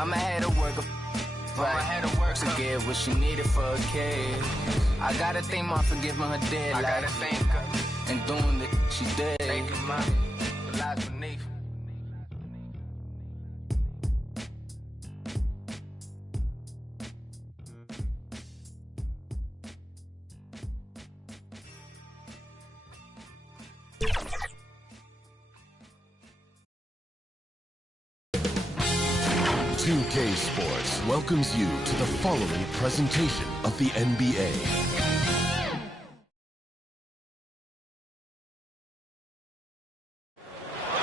Mama had to work to get what she needed for a kid. I gotta thank Mom for giving her dead life. I gotta thank her. And doing the she did. Thank you, Mom. The lies beneath. UK Sports welcomes you to the following presentation of the NBA.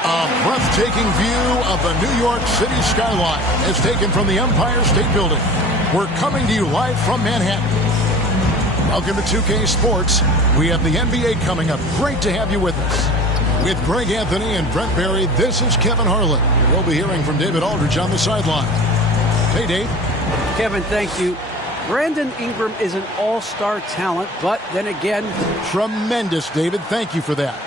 A breathtaking view of the New York City skyline is taken from the Empire State Building. We're coming to you live from Manhattan. Welcome to 2K Sports. We have the NBA coming up. Great to have you with us. With Greg Anthony and Brent Barry, this is Kevin Harlan. We'll be hearing from David Aldridge on the sideline. Hey, Dave. Kevin, thank you. Brandon Ingram is an all-star talent, but then again... Tremendous, David. Thank you for that.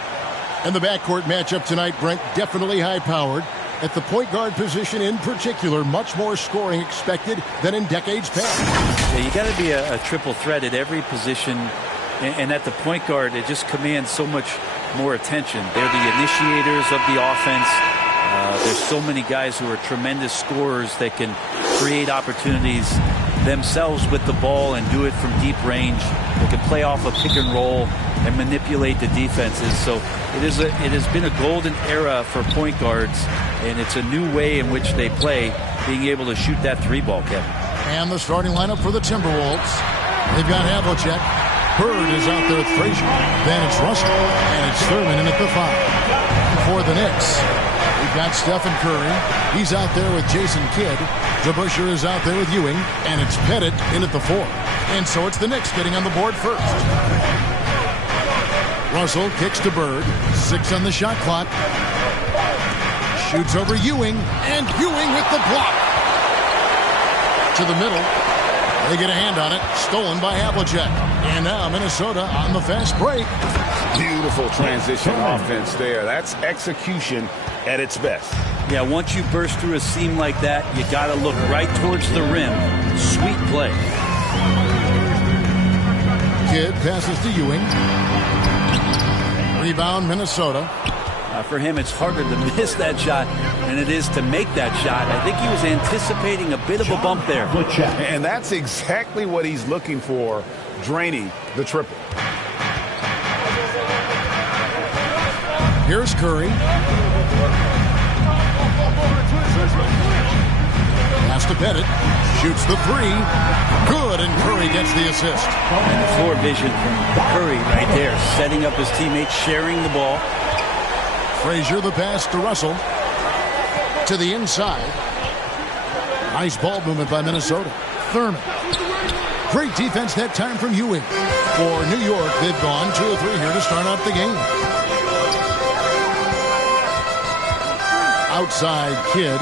And the backcourt matchup tonight, Brent, definitely high-powered. At the point guard position in particular, much more scoring expected than in decades past. Yeah, you got to be a triple threat at every position, and at the point guard, it just commands so much more attention. They're the initiators of the offense. There's so many guys who are tremendous scorers that can create opportunities themselves with the ball and do it from deep range. They can play off a pick and roll and manipulate the defenses. So it has been a golden era for point guards, and it's a new way in which they play, being able to shoot that three ball, Kevin. And the starting lineup for the Timberwolves. They've got Havlicek. Bird is out there with Frazier. Then it's Russell. And it's Thurman in at the 5. For the Knicks, we've got Stephen Curry. He's out there with Jason Kidd. DeBusschere is out there with Ewing. And it's Pettit in at the 4. And so it's the Knicks getting on the board first. Russell kicks to Bird. 6 on the shot clock. Shoots over Ewing. And Ewing with the block. To the middle. They get a hand on it. Stolen by Havlicek. And now Minnesota on the fast break. Beautiful transition offense there. That's execution at its best. Yeah, once you burst through a seam like that, you got to look right towards the rim. Sweet play. Kidd passes to Ewing. Rebound, Minnesota. For him, it's harder to miss that shot than it is to make that shot. I think he was anticipating a bit of a bump there. And that's exactly what he's looking for, draining the triple. Here's Curry. Pass to Pettit. Shoots the 3. Good, and Curry gets the assist. And the floor vision from Curry right there, setting up his teammates, sharing the ball. Frazier, the pass to Russell. To the inside. Nice ball movement by Minnesota. Thurman. Great defense that time from Ewing. For New York, they've gone 2 or 3 here to start out the game. Outside Kidd.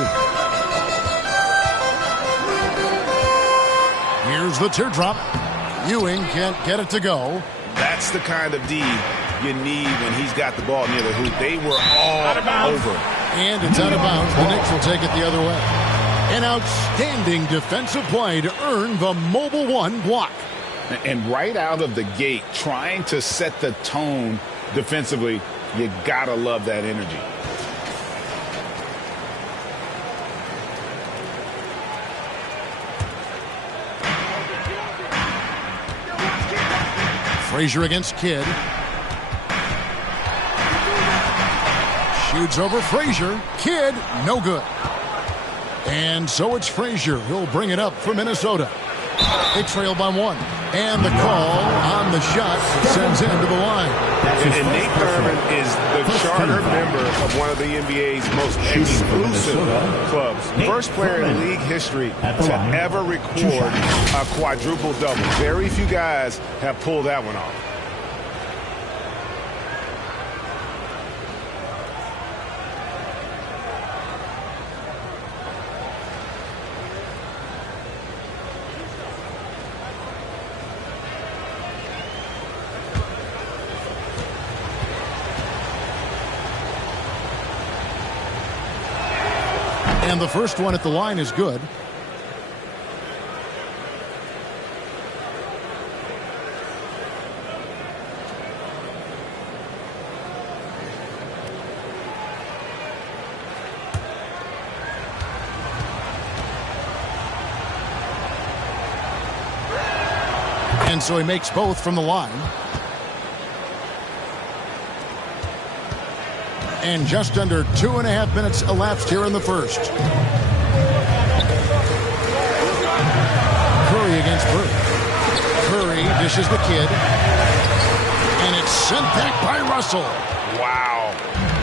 Here's the teardrop. Ewing can't get it to go. That's the kind of D you need when he's got the ball near the hoop. They were all over. And it's out of bounds. The Knicks will take it the other way. An outstanding defensive play to earn the Mobile 1 block. And right out of the gate, trying to set the tone defensively, you gotta love that energy. Frazier against Kidd. Shoots over Frazier. Kidd, no good. And so it's Frazier. He'll bring it up for Minnesota. They trail by 1. And the call on the shot sends him to the line. And Nate Thurman is the charter member of one of the NBA's most exclusive clubs. First player in league history to ever record a quadruple double. Very few guys have pulled that one off. And the first one at the line is good. And so he makes both from the line. And just under 2.5 minutes elapsed here in the first. Curry against Bird. Curry dishes the kid. And it's sent back by Russell. Wow.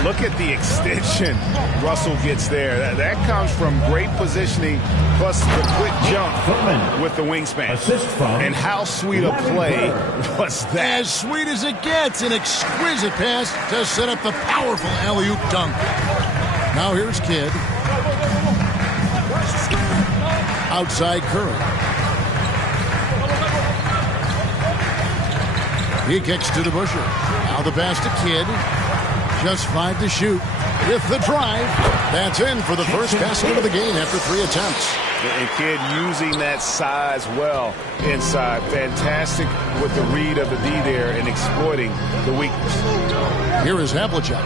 Look at the extension Russell gets there. That comes from great positioning, plus the quick jump with the wingspan. And how sweet a play was that? As sweet as it gets. An exquisite pass to set up the powerful alley-oop dunk. Now here's Kidd. Outside Curry. He kicks to DeBusschere. Now the pass to Kidd. Just 5 to shoot. With the drive, that's in for the first basket of the game after 3 attempts. And Kidd using that size well inside. Fantastic with the read of the D there and exploiting the weakness. Here is Havlicek.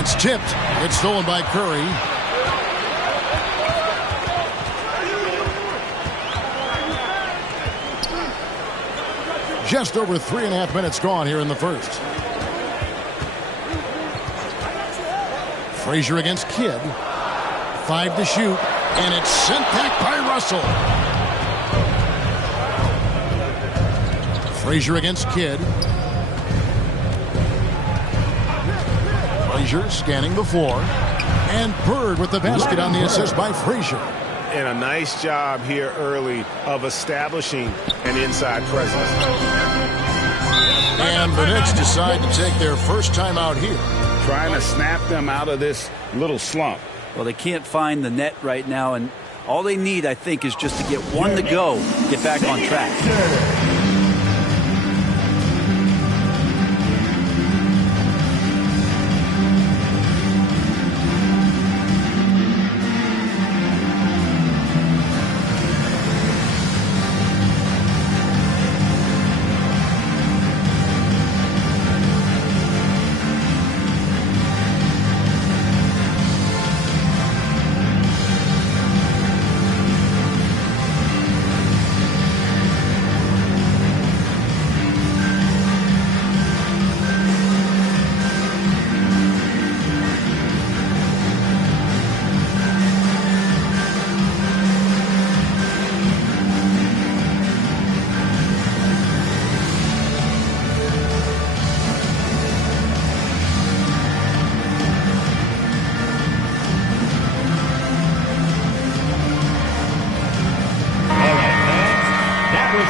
It's tipped. It's stolen by Curry. Just over 3.5 minutes gone here in the first. Frazier against Kidd. 5 to shoot. And it's sent back by Russell. Frazier against Kidd. Frazier scanning the floor. And Bird with the basket on the assist by Frazier. And a nice job here early of establishing an inside presence. And the Knicks decide to take their first time out here. Trying to snap them out of this little slump. Well, they can't find the net right now, and all they need, I think, is just to get one to go, get back on track.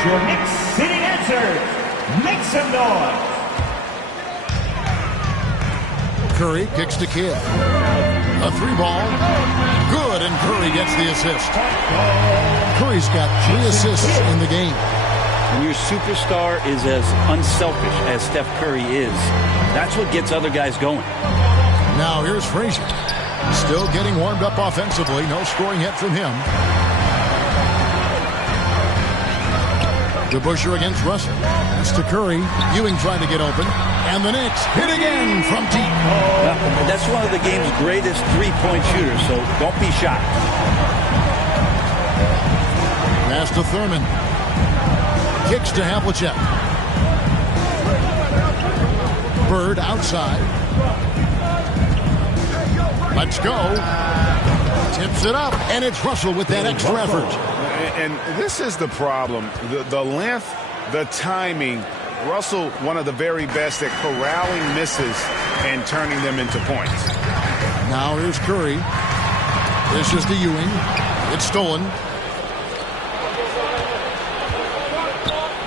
Your Knicks sitting answers. Make some noise. Curry kicks to Kidd. A 3-ball. Good, and Curry gets the assist. Curry's got 3 assists in the game. When your superstar is as unselfish as Steph Curry is, that's what gets other guys going. Now here's Frazier. Still getting warmed up offensively. No scoring yet from him. DeBusschere against Russell. That's to Curry. Ewing trying to get open. And the Knicks hit again from deep. That's one of the game's greatest three-point shooters, so don't be shocked. Pass to Thurman. Kicks to Havlicek. Bird outside. Let's go. Tips it up, and it's Russell with that extra effort. And this is the problem. The length, the timing. Russell, one of the very best at corralling misses and turning them into points. Now here's Curry. This is to Ewing. It's stolen.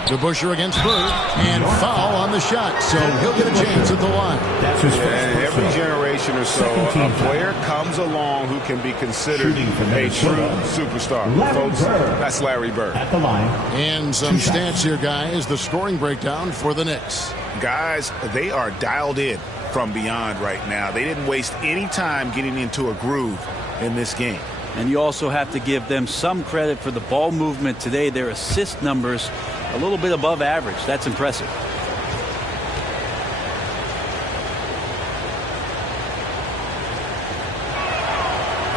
DeBusschere against Bird. And foul on the shot. So he'll get a chance at the line. That's his every generation or so, a player comes along who can be considered a true superstar. Folks, that's Larry Bird. At the line. And some stats here, guys. The scoring breakdown for the Knicks. Guys, they are dialed in. from beyond right now. They didn't waste any time getting into a groove in this game. And you also have to give them some credit for the ball movement today. Their assist numbers a little bit above average. That's impressive.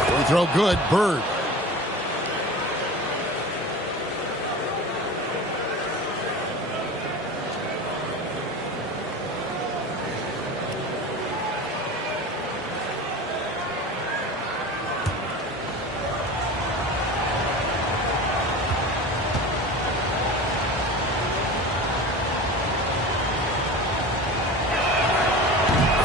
Free throw good. Bird.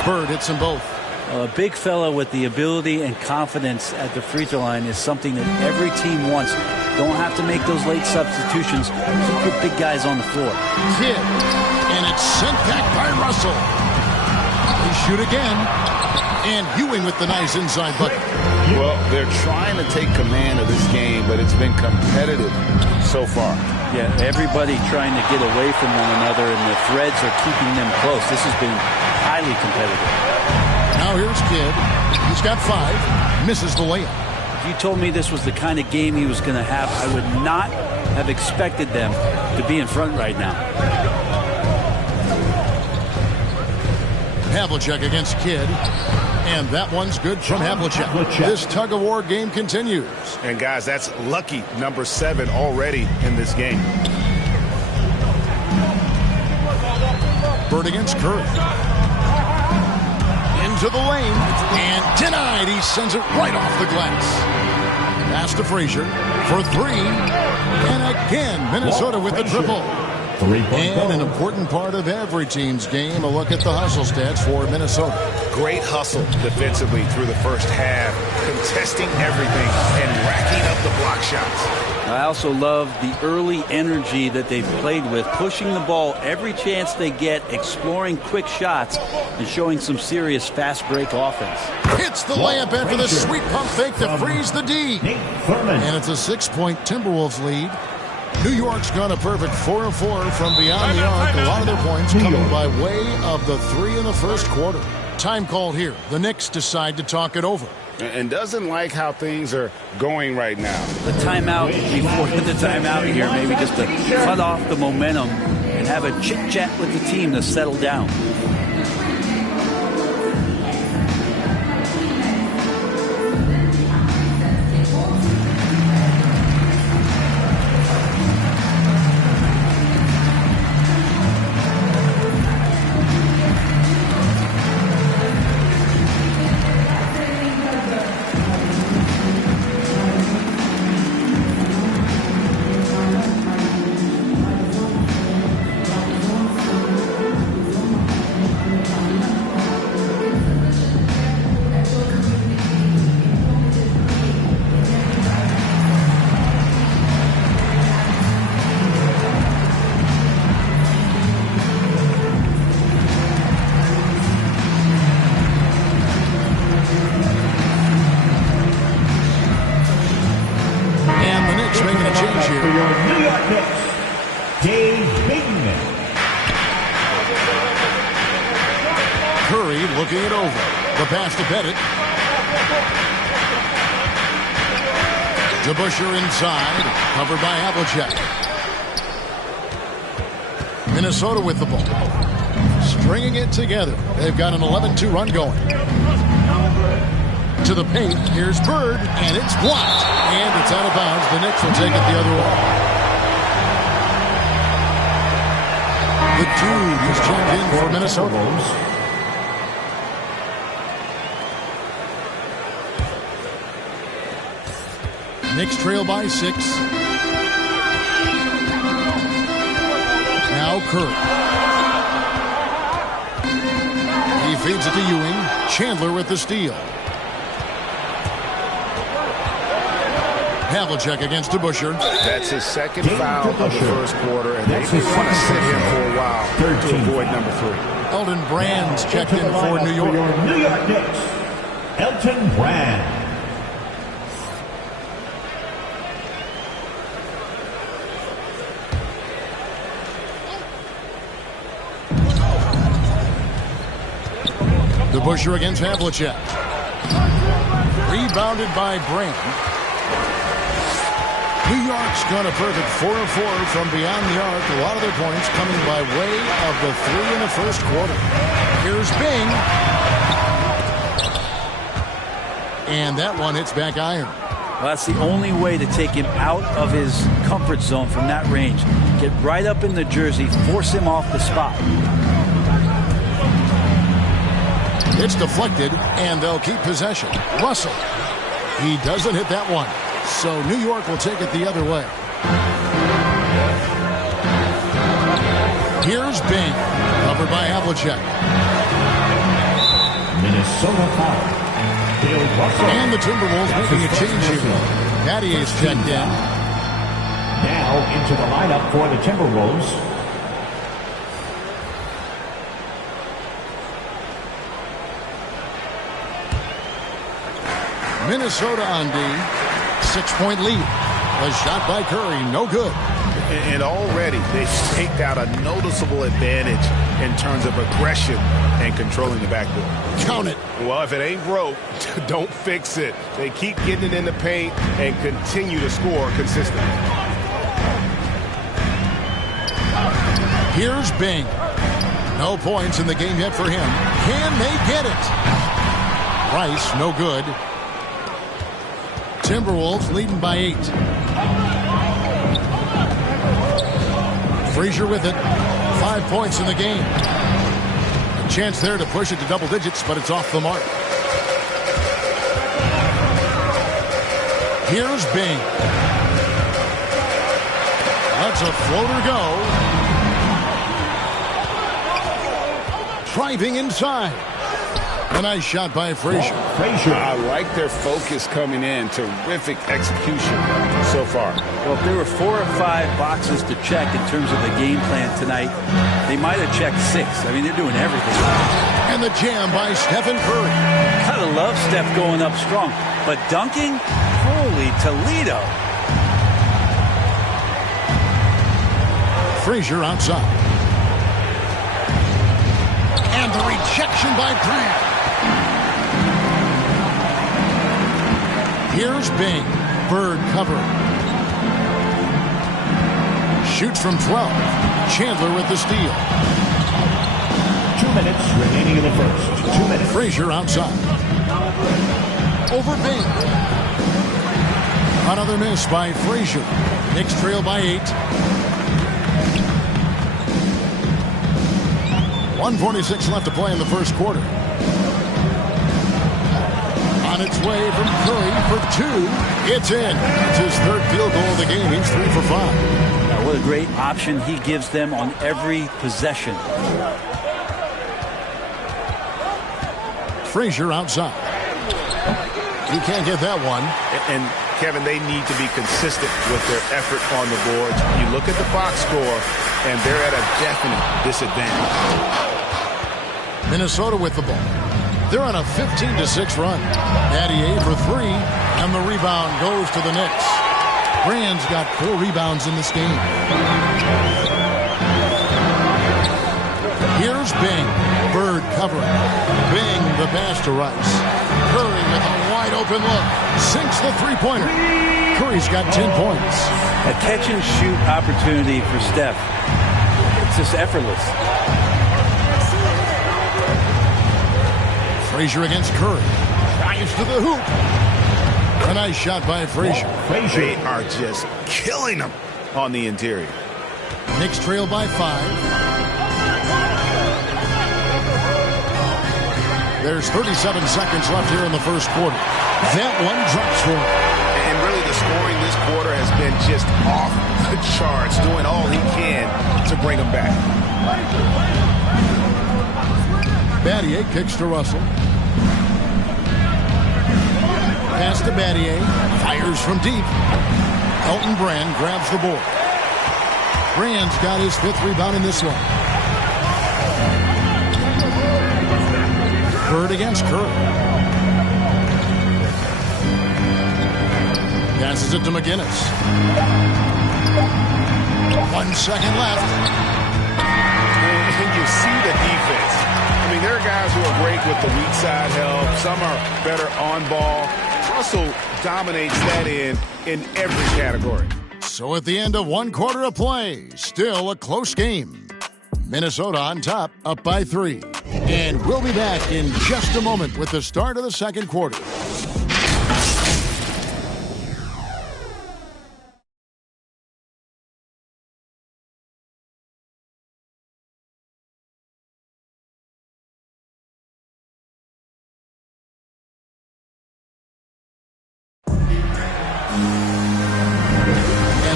Bird hits them both. A big fella with the ability and confidence at the free throw line is something that every team wants. Don't have to make those late substitutions. Keep your big guys on the floor. Kidd, and it's sent back by Russell. They shoot again, and Ewing with the nice inside bucket. Well, they're trying to take command of this game, but it's been competitive so far. Yeah, everybody trying to get away from one another, and the threads are keeping them close. This has been highly competitive. Now here's Kidd. He's got 5. Misses the layup. If you told me this was the kind of game he was going to have, I would not have expected them to be in front right now. Havlicek against Kidd. And that one's good from Havlicek. This tug-of-war game continues. And, guys, that's lucky number 7 already in this game. Bird against Curry. Into the lane. And denied. He sends it right off the glass. Pass to Frazier for 3. And again, Minnesota with the triple. And an important part of every team's game, a look at the hustle stats for Minnesota. Great hustle defensively through the first half, contesting everything and racking up the block shots. I also love the early energy that they've played with, pushing the ball every chance they get, exploring quick shots, and showing some serious fast break offense. Hits the layup after the sweet pump fake to freeze the D. And it's a 6-point Timberwolves lead. New York's gone a perfect 4 of 4 from beyond the arc. A lot of their points coming by way of the 3 in the first quarter. Time called here. The Knicks decide to talk it over. And doesn't like how things are going right now. The timeout before the timeout here, maybe just to cut off the momentum and have a chit-chat with the team to settle down. Looking it over. The pass to Pettit. DeBusschere inside. Covered by Havlicek. Minnesota with the ball. Stringing it together. They've got an 11-2 run going. To the paint. Here's Bird. And it's blocked. And it's out of bounds. The Knicks will take it the other way. The dude who's checked in for Minnesota. Knicks trail by 6. Now Curry. He feeds it to Ewing. Chandler with the steal. Havlicek against DeBusschere. That's his second foul of the first quarter, and they didn't want to sit him for a while to avoid number 3. Elton Brand's checked in for New York. New York Knicks, Elton Brand. Busher against Havlicek. Rebounded by Brand. New York's got a perfect 4 of 4 from beyond the arc. A lot of their points coming by way of the 3 in the first quarter. Here's Bing. And that one hits back iron. Well, that's the only way to take him out of his comfort zone from that range. Get right up in the jersey, force him off the spot. It's deflected, and they'll keep possession. Russell. He doesn't hit that one. So New York will take it the other way. Here's Bing. Covered by Havlicek. Minnesota foul. And the Timberwolves making a change here. Battier's checked in. Now into the lineup for the Timberwolves. Minnesota on D. 6-point lead. A shot by Curry. No good. And already they've staked out a noticeable advantage in terms of aggression and controlling the backcourt. Count it. Well, if it ain't broke, don't fix it. They keep getting it in the paint and continue to score consistently. Here's Bing. No points in the game yet for him. Can they get it? Rice, no good. Timberwolves leading by 8. Frazier with it. 5 points in the game. A chance there to push it to double digits, but it's off the mark. Here's Bing. Lets a floater go. Driving inside. A nice shot by Frazier. I like their focus coming in. Terrific execution so far. Well, if there were 4 or 5 boxes to check in terms of the game plan tonight, they might have checked 6. I mean, they're doing everything. And the jam by Stephen Curry. Gotta love Steph going up strong. But dunking? Holy Toledo. Frazier outside. And the rejection by Brand. Here's Bing. Bird cover. Shoots from 12. Chandler with the steal. 2 minutes remaining in the first. 2 minutes. Frazier outside. Over Bing. Another miss by Frazier. Knicks trail by 8. 1:46 left to play in the first quarter. On its way from Curry for 2. It's in. It's his 3rd field goal of the game. He's 3 for 5. Now, what a great option he gives them on every possession. Frazier outside. He can't get that one. And Kevin, they need to be consistent with their effort on the boards. You look at the box score, and they're at a definite disadvantage. Minnesota with the ball. They're on a 15-6 run. Battier for 3, and the rebound goes to the Knicks. Brand's got 4 rebounds in this game. Here's Bing. Bird covering. Bing the pass to Rice. Curry with a wide open look. Sinks the three-pointer. Curry's got 10 points. A catch-and-shoot opportunity for Steph. It's just effortless. Frazier against Curry. Dives to the hoop. A nice shot by Frazier. They are just killing them on the interior. Knicks trail by 5. There's 37 seconds left here in the first quarter. That one drops for him. And really the scoring this quarter has been just off the charts, doing all he can to bring them back. Battier kicks to Russell. Pass to Battier. Fires from deep. Elton Brand grabs the board. Brand's got his 5th rebound in this one. Bird against Curry. Passes it to McGinnis. 1 second left. And you see the defense. I I mean, there are guys who are great with the weak side help. Some are better on ball. Russell dominates that in every category. So at the end of one quarter of play, still a close game. Minnesota on top, up by 3. And we'll be back in just a moment with the start of the second quarter.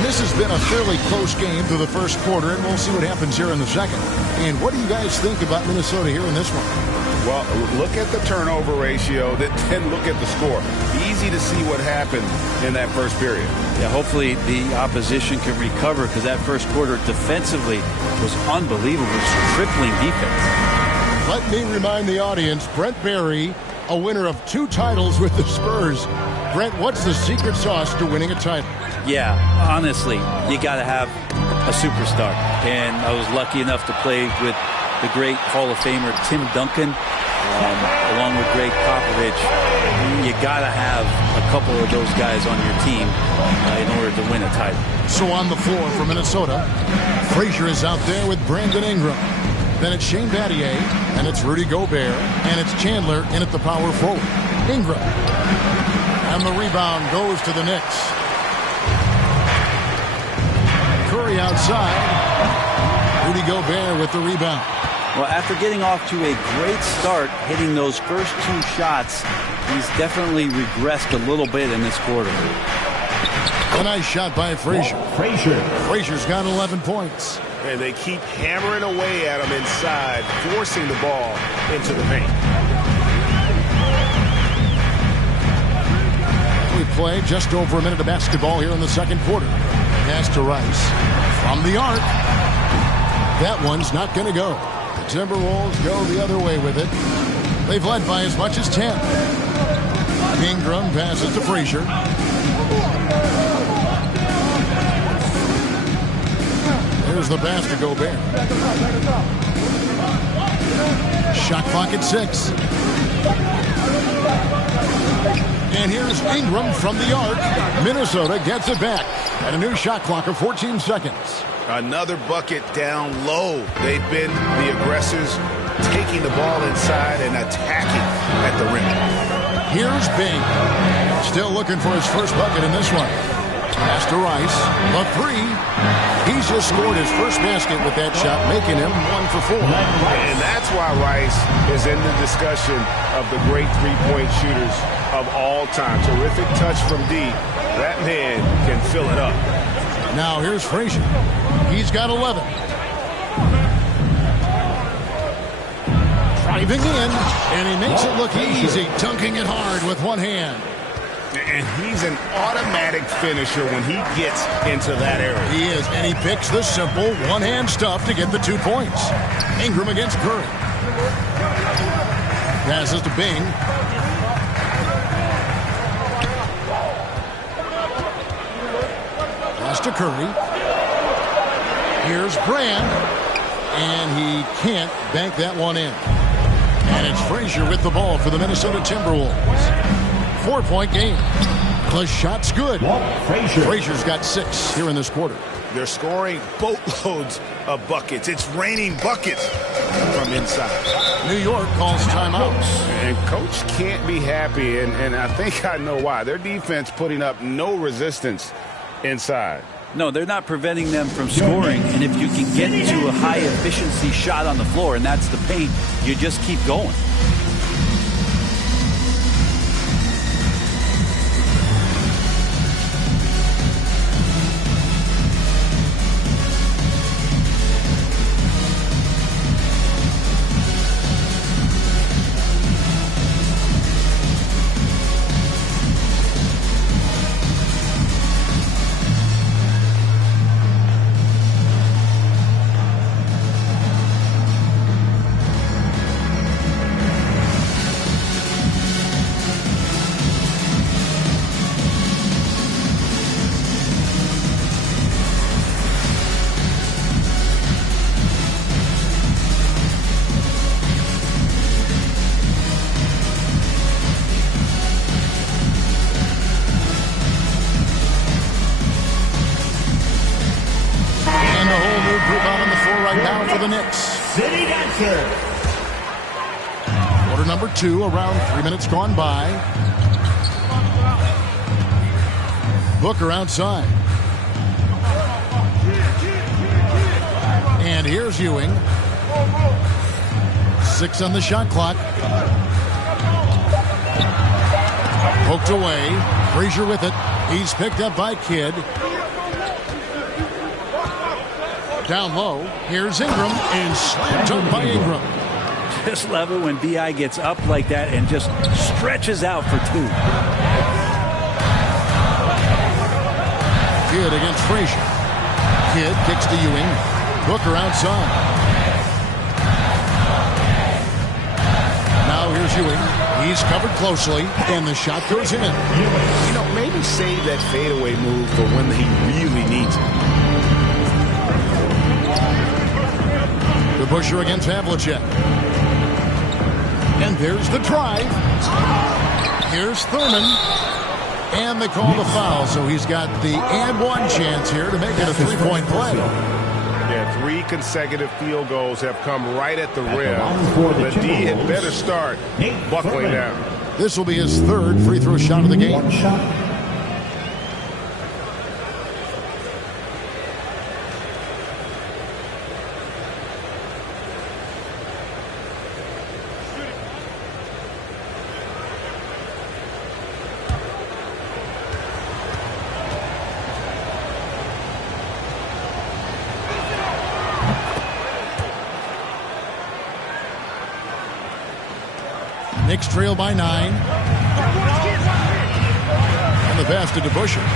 This has been a fairly close game through the first quarter, and we'll see what happens here in the second. And what do you guys think about Minnesota here in this one? Well, look at the turnover ratio, then look at the score. Easy to see what happened in that first period. Yeah, hopefully the opposition can recover, because that first quarter defensively was unbelievable. It was crippling defense. Let me remind the audience, Brent Barry, a winner of 2 titles with the Spurs. Brent, what's the secret sauce to winning a title? Yeah, honestly, you got to have a superstar. And I was lucky enough to play with the great Hall of Famer Tim Duncan, along with Greg Popovich. You got to have a couple of those guys on your team in order to win a title. So on the floor for Minnesota, Frazier is out there with Brandon Ingram. Then it's Shane Battier, and it's Rudy Gobert, and it's Chandler in at the power forward. Ingram. And the rebound goes to the Knicks. Curry outside. Rudy Gobert with the rebound. Well, after getting off to a great start, hitting those first 2 shots, he's definitely regressed a little bit in this quarter. A nice shot by Frazier. Frazier's got 11 points. And they keep hammering away at him inside, forcing the ball into the paint. We play just over a minute of basketball here in the second quarter. Pass to Rice. From the arc. That one's not going to go. The Timberwolves go the other way with it. They've led by as much as 10. Ingram passes to Frazier. There's the pass to Gobert. Shot clock at 6. And here's Ingram from the arc. Minnesota gets it back at a new shot clock of 14 seconds. Another bucket down low. They've been the aggressors, taking the ball inside and attacking at the rim. Here's Bing. Still looking for his first bucket in this one. Pass to Rice. The 3. He's just scored his first basket with that shot, making him 1 for 4. And that's why Rice is in the discussion of the great three-point shooters of all time. Terrific touch from deep. That man can fill it up. Now here's Frazier. He's got 11. Driving in, and he makes it look easy, dunking it hard with one hand. And he's an automatic finisher when he gets into that area. He is, and he picks the simple one-hand stuff to get the 2 points. Ingram against Curry. Passes to Bing. Pass to Curry. Here's Brand. And he can't bank that one in. And it's Frazier with the ball for the Minnesota Timberwolves. 4-point game. The shot's good. Frazier's got 6 here in this quarter. They're scoring boatloads of buckets. It's raining buckets from inside. New York calls timeouts. And coach can't be happy, and I think I know why. Their defense putting up no resistance inside. No, they're not preventing them from scoring. And if you can get to a high-efficiency shot on the floor, and that's the paint, you just keep going. for the Knicks. City Dancer. Quarter number 2, around 3 minutes gone by. Booker outside. And here's Ewing. 6 on the shot clock. Poked away. Frazier with it. He's picked up by Kidd. Down low. Here's Ingram. And slammed up by Ingram. Just love it when B.I. gets up like that and just stretches out for 2. Kidd against Frazier. Kidd kicks to Ewing. Booker outside. Now here's Ewing. He's covered closely, and the shot goes in. You know, maybe save that fadeaway move for when he really needs it. The Busher against Havlicek. And there's the drive. Here's Thurman. And they call the foul, so he's got the and one chance here to make it a 3-point play. Yeah, 3 consecutive field goals have come right at the rim. The D had better start buckling down. This will be his 3rd free throw shot of the game. Knicks trail by 9. And the pass to DeBusschere.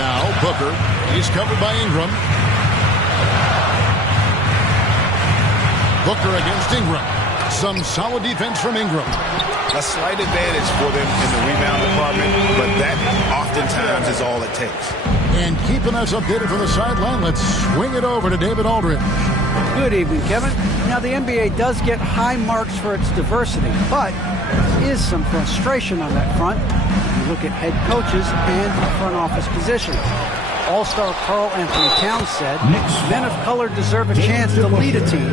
Now Booker. He's covered by Ingram. Booker against Ingram. Some solid defense from Ingram. A slight advantage for them in the rebound department, but that oftentimes is all it takes. And keeping us updated from the sideline, let's swing it over to David Aldridge. Good evening, Kevin. Now, the NBA does get high marks for its diversity, but there is some frustration on that front. You look at head coaches and front office positions. All-star Karl Anthony Towns said, men of color deserve a chance to lead a team,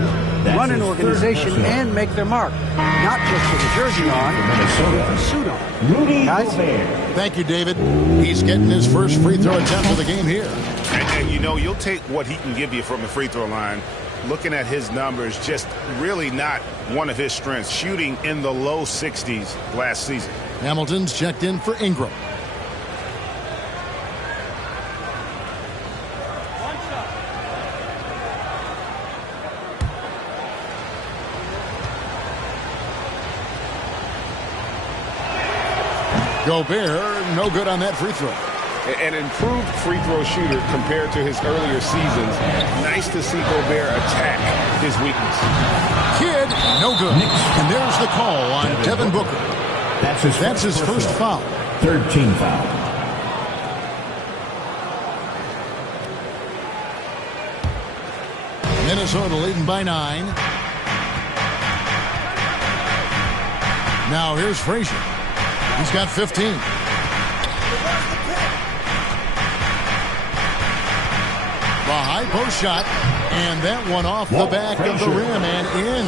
run an organization, and make their mark. Not just with a jersey on, but with a suit on. Guys? Thank you, David. He's getting his first free throw attempt of the game here. And you know, you'll take what he can give you from the free throw line. Looking at his numbers, just really not one of his strengths. Shooting in the low 60s last season. Hamilton's checked in for Ingram. Gobert, no good on that free throw. An improved free throw shooter compared to his earlier seasons. Nice to see Gobert attack his weakness. Kidd, no good. And there's the call on Devin Booker. That's his first foul. 3rd team foul. Minnesota leading by 9. Now here's Frazier. He's got 15. The high post shot, and that one off the back of the rim and in.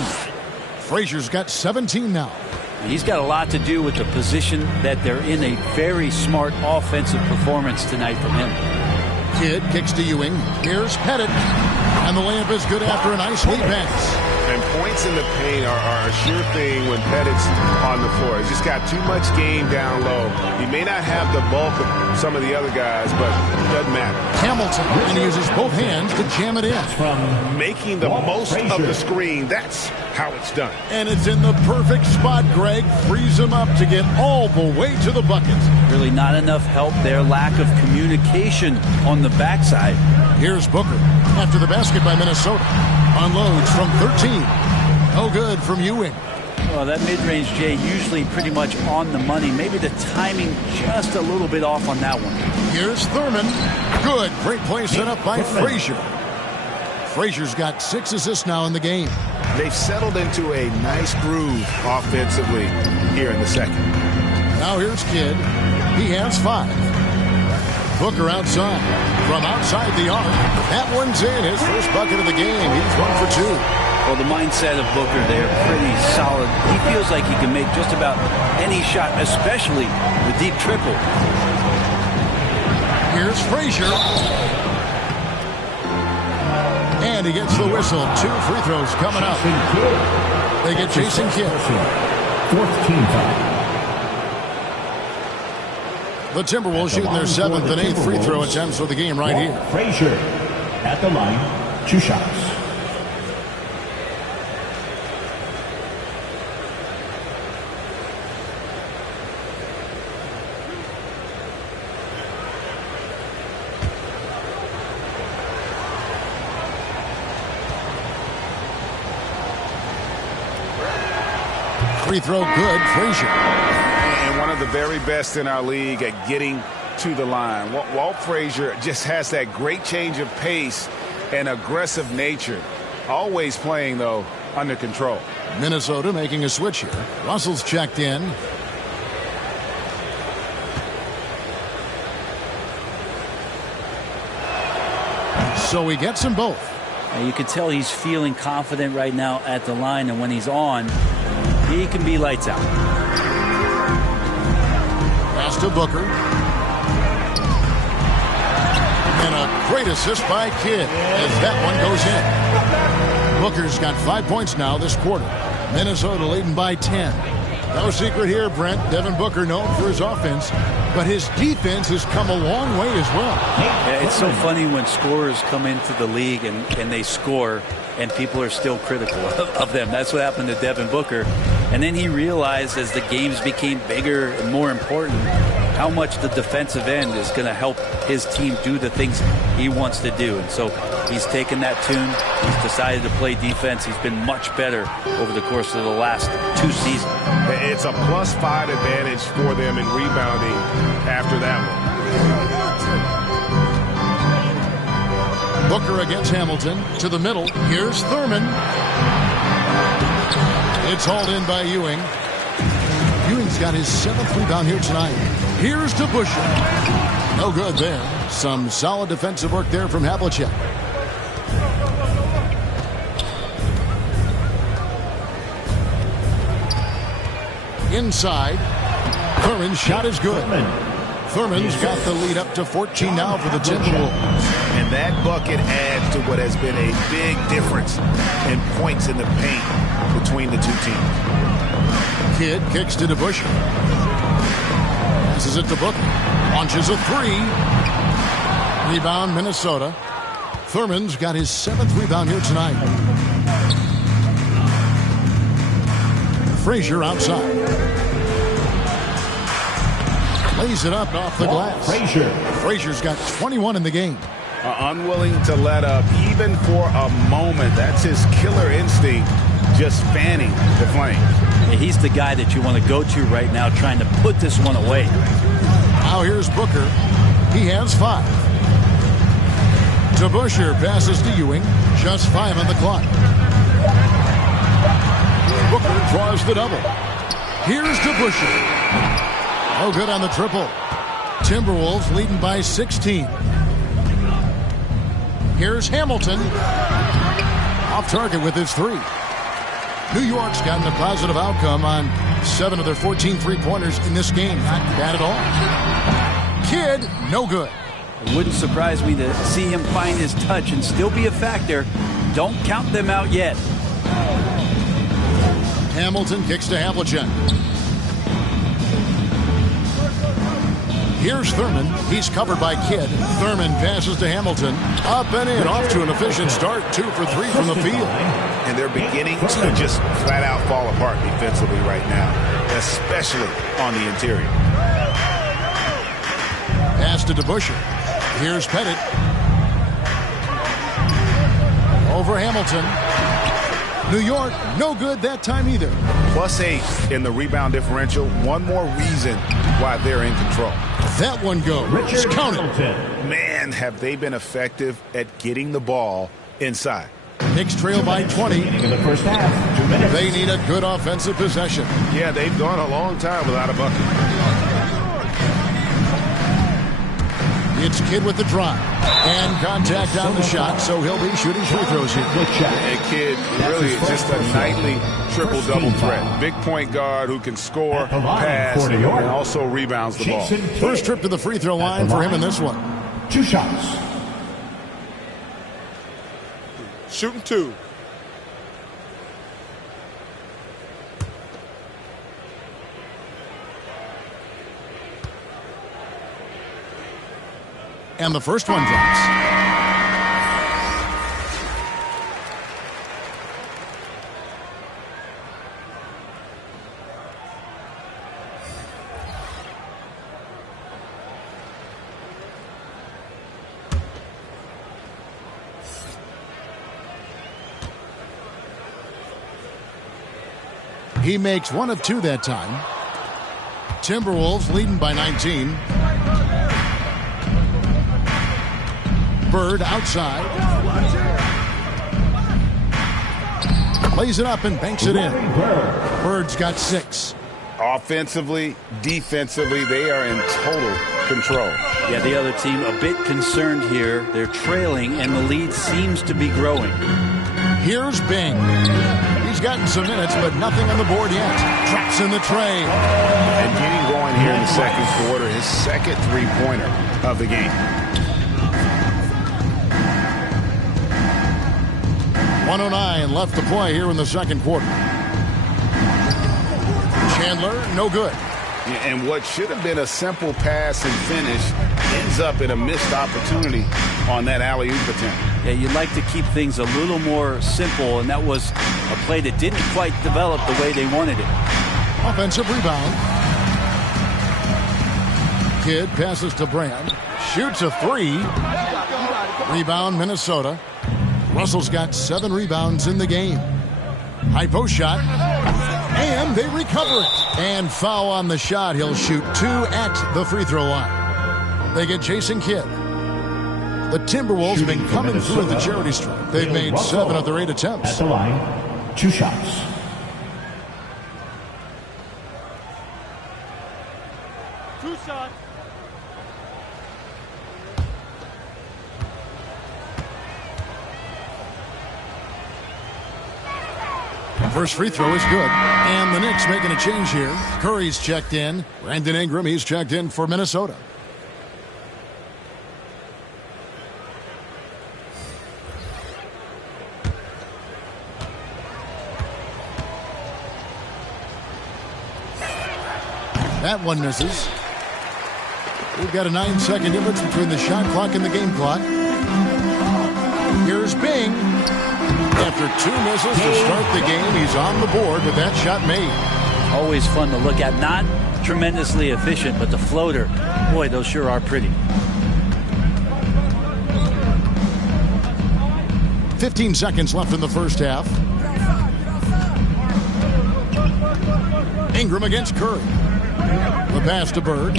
Frazier's got 17 now. He's got a lot to do with the position that they're in. A very smart offensive performance tonight from him. Kidd kicks to Ewing. Here's Pettit. And the layup is good after a nice lead pass. And points in the paint are a sure thing when Pettit's on the floor. He's just got too much game down low. He may not have the bulk of some of the other guys, but it doesn't matter. Hamilton, and he uses both hands to jam it in. From making the most of the screen, that's how it's done. And it's in the perfect spot, Greg. Frees him up to get all the way to the bucket. Really not enough help there. Lack of communication on the backside. Here's Booker after the basket by Minnesota. Unloads from 13. No good from Ewing. Well, that mid-range, Jay, usually pretty much on the money. Maybe the timing just a little bit off on that one. Here's Thurman. Good. Great play set up by Frazier. Frazier's got 6 assists now in the game. They've settled into a nice groove offensively here in the second. Now here's Kidd. He has 5. Booker outside. From outside the arc. That one's in. His first bucket of the game. He's 1 for 2. Well, the mindset of Booker there, pretty solid. He feels like he can make just about any shot, especially the deep triple. Here's Frazier. And he gets the whistle. 2 free throws coming up. They get Jason Kidd. 4th team foul. The Timberwolves shooting their 7th and 8th free throw attempts for the game right here. Frazier at the line. 2 shots. Free throw good, Frazier. And one of the very best in our league at getting to the line. Walt Frazier just has that great change of pace and aggressive nature. Always playing, though, under control. Minnesota making a switch here. Russell's checked in. So he gets them both. You can tell he's feeling confident right now at the line, and when he's on, he can be lights out. Pass to Booker. And a great assist by Kidd as that one goes in. Booker's got 5 points now this quarter. Minnesota leading by 10. No secret here, Brent. Devin Booker known for his offense, but his defense has come a long way as well. Yeah, it's so funny when scorers come into the league and they score, and people are still critical of them. That's what happened to Devin Booker. And then he realized as the games became bigger and more important how much the defensive end is going to help his team do the things he wants to do. And so he's taken that tune. He's decided to play defense. He's been much better over the course of the last 2 seasons. It's a +5 advantage for them in rebounding after that one. Booker against Hamilton to the middle. Here's Thurman. It's hauled in by Ewing. Ewing's got his 7th rebound here tonight. Here's to Busher. No good there. Some solid defensive work there from Havlicek. Inside. Thurman's shot is good. Thurman's got the lead up to 14 now for the Timberwolves. And that bucket adds to what has been a big difference in points in the paint between the two teams. Kidd kicks to DeBusschere. Passes it to Booker. Launches a 3. Rebound, Minnesota. Thurman's got his 7th rebound here tonight. Frazier outside. Lays it up off the glass. Frazier's got 21 in the game. Unwilling to let up even for a moment. That's his killer instinct, just fanning the flames. Yeah, he's the guy that you want to go to right now, trying to put this one away. Now here's Booker. He has 5. DeBusschere passes to Ewing. Just 5 on the clock. Booker draws the double. Here's DeBusschere. No good on the triple. Timberwolves leading by 16. Here's Hamilton. Off target with his 3. New York's gotten a positive outcome on 7 of their 14 three-pointers in this game. Not bad at all. Kidd, no good. It wouldn't surprise me to see him find his touch and still be a factor. Don't count them out yet. Hamilton kicks to Havlicek. Here's Thurman. He's covered by Kidd. Thurman passes to Hamilton. Up and in. Off to an efficient start. 2 for 3 from the field. And they're beginning to just flat out fall apart defensively right now, especially on the interior. Pass to DeBusschere. Here's Pettit. Over Hamilton. New York, no good that time either. +8 in the rebound differential. One more reason why they're in control. That one goes. Count it. Man, have they been effective at getting the ball inside. Knicks trail by 20. In the first half, 2 minutes. They need a good offensive possession. Yeah, they've gone a long time without a bucket. It's Kidd with the drive. And contact on the shot, so he'll be shooting free throws here. And Kidd really just a nightly triple-double threat. Big point guard who can score, pass, and also rebounds the ball. First trip to the free throw line for him in this one. 2 shots. Shooting 2. And the first one drops. He makes 1 of 2 that time. Timberwolves leading by 19. Bird outside. Plays it up and banks it in. Bird's got 6. Offensively, defensively, they are in total control. Yeah, the other team a bit concerned here. They're trailing, and the lead seems to be growing. Here's Bing. He's gotten some minutes, but nothing on the board yet. Drops in the tray. And getting going here in the second quarter, his second three-pointer of the game. 1:09 left to play here in the second quarter. Chandler, no good. And what should have been a simple pass and finish ends up in a missed opportunity on that alley-oop attempt. Yeah, you'd like to keep things a little more simple, and that was a play that didn't quite develop the way they wanted it. Offensive rebound. Kidd passes to Brand. Shoots a 3. Rebound, Minnesota. Russell's got 7 rebounds in the game. High post shot. And they recover it. And foul on the shot. He'll shoot 2 at the free throw line. They get Jason Kidd. The Timberwolves have been coming through the charity stripe. They've made 7 of their 8 attempts. At the line, 2 shots. First free throw is good. And the Knicks making a change here. Curry's checked in. Brandon Ingram, he's checked in for Minnesota. That one misses. We've got a 9-second difference between the shot clock and the game clock. Here's Bing. After 2 misses to start the game, he's on the board with that shot made. Always fun to look at. Not tremendously efficient, but the floater, boy, those sure are pretty. 15 seconds left in the first half. Ingram against Curry. The pass to Bird.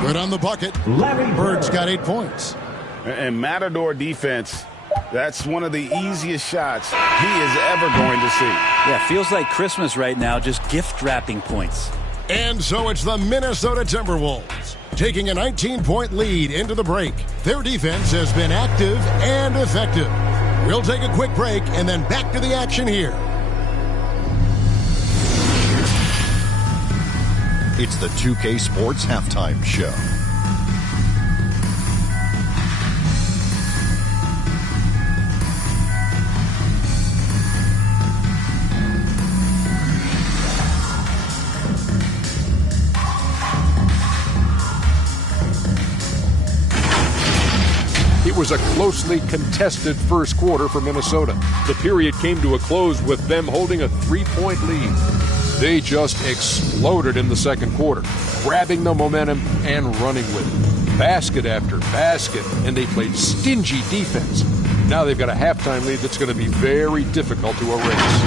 Good on the bucket. Bird's got 8 points. And Matador defense, that's one of the easiest shots he is ever going to see. Yeah, feels like Christmas right now, just gift wrapping points. And so it's the Minnesota Timberwolves taking a 19-point lead into the break. Their defense has been active and effective. We'll take a quick break and then back to the action here. It's the 2K Sports Halftime Show. It was a closely contested first quarter for Minnesota. The period came to a close with them holding a 3-point lead. They just exploded in the second quarter, grabbing the momentum and running with it. Basket after basket, and they played stingy defense. Now they've got a halftime lead that's going to be very difficult to erase.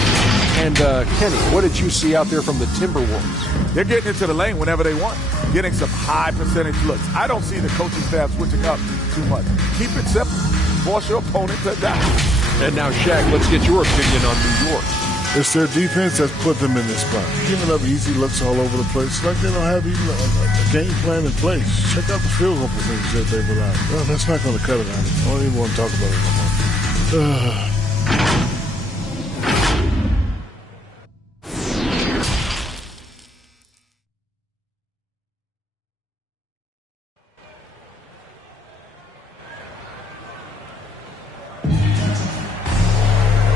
And, Kenny, what did you see out there from the Timberwolves? They're getting into the lane whenever they want, getting some high percentage looks. I don't see the coaching staff switching up too much. Keep it simple. Force your opponent to die. And now, Shaq, let's get your opinion on New York. It's their defense that's put them in this spot. Giving up easy looks all over the place. It's like they don't have even a game plan in place. Check out the field goal percentage that they've allowed. Well, that's not going to cut it on it. I don't even want to talk about it no more.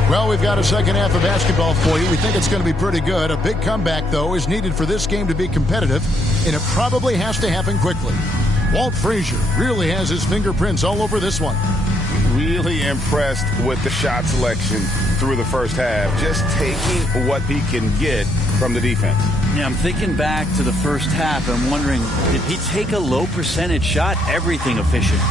Well, we've got a second half of basketball for you. We think it's going to be pretty good. A big comeback, though, is needed for this game to be competitive, and it probably has to happen quickly. Walt Frazier really has his fingerprints all over this one. Really impressed with the shot selection through the first half. Just taking what he can get from the defense. Yeah, I'm thinking back to the first half. I'm wondering, did he take a low percentage shot? Everything efficient.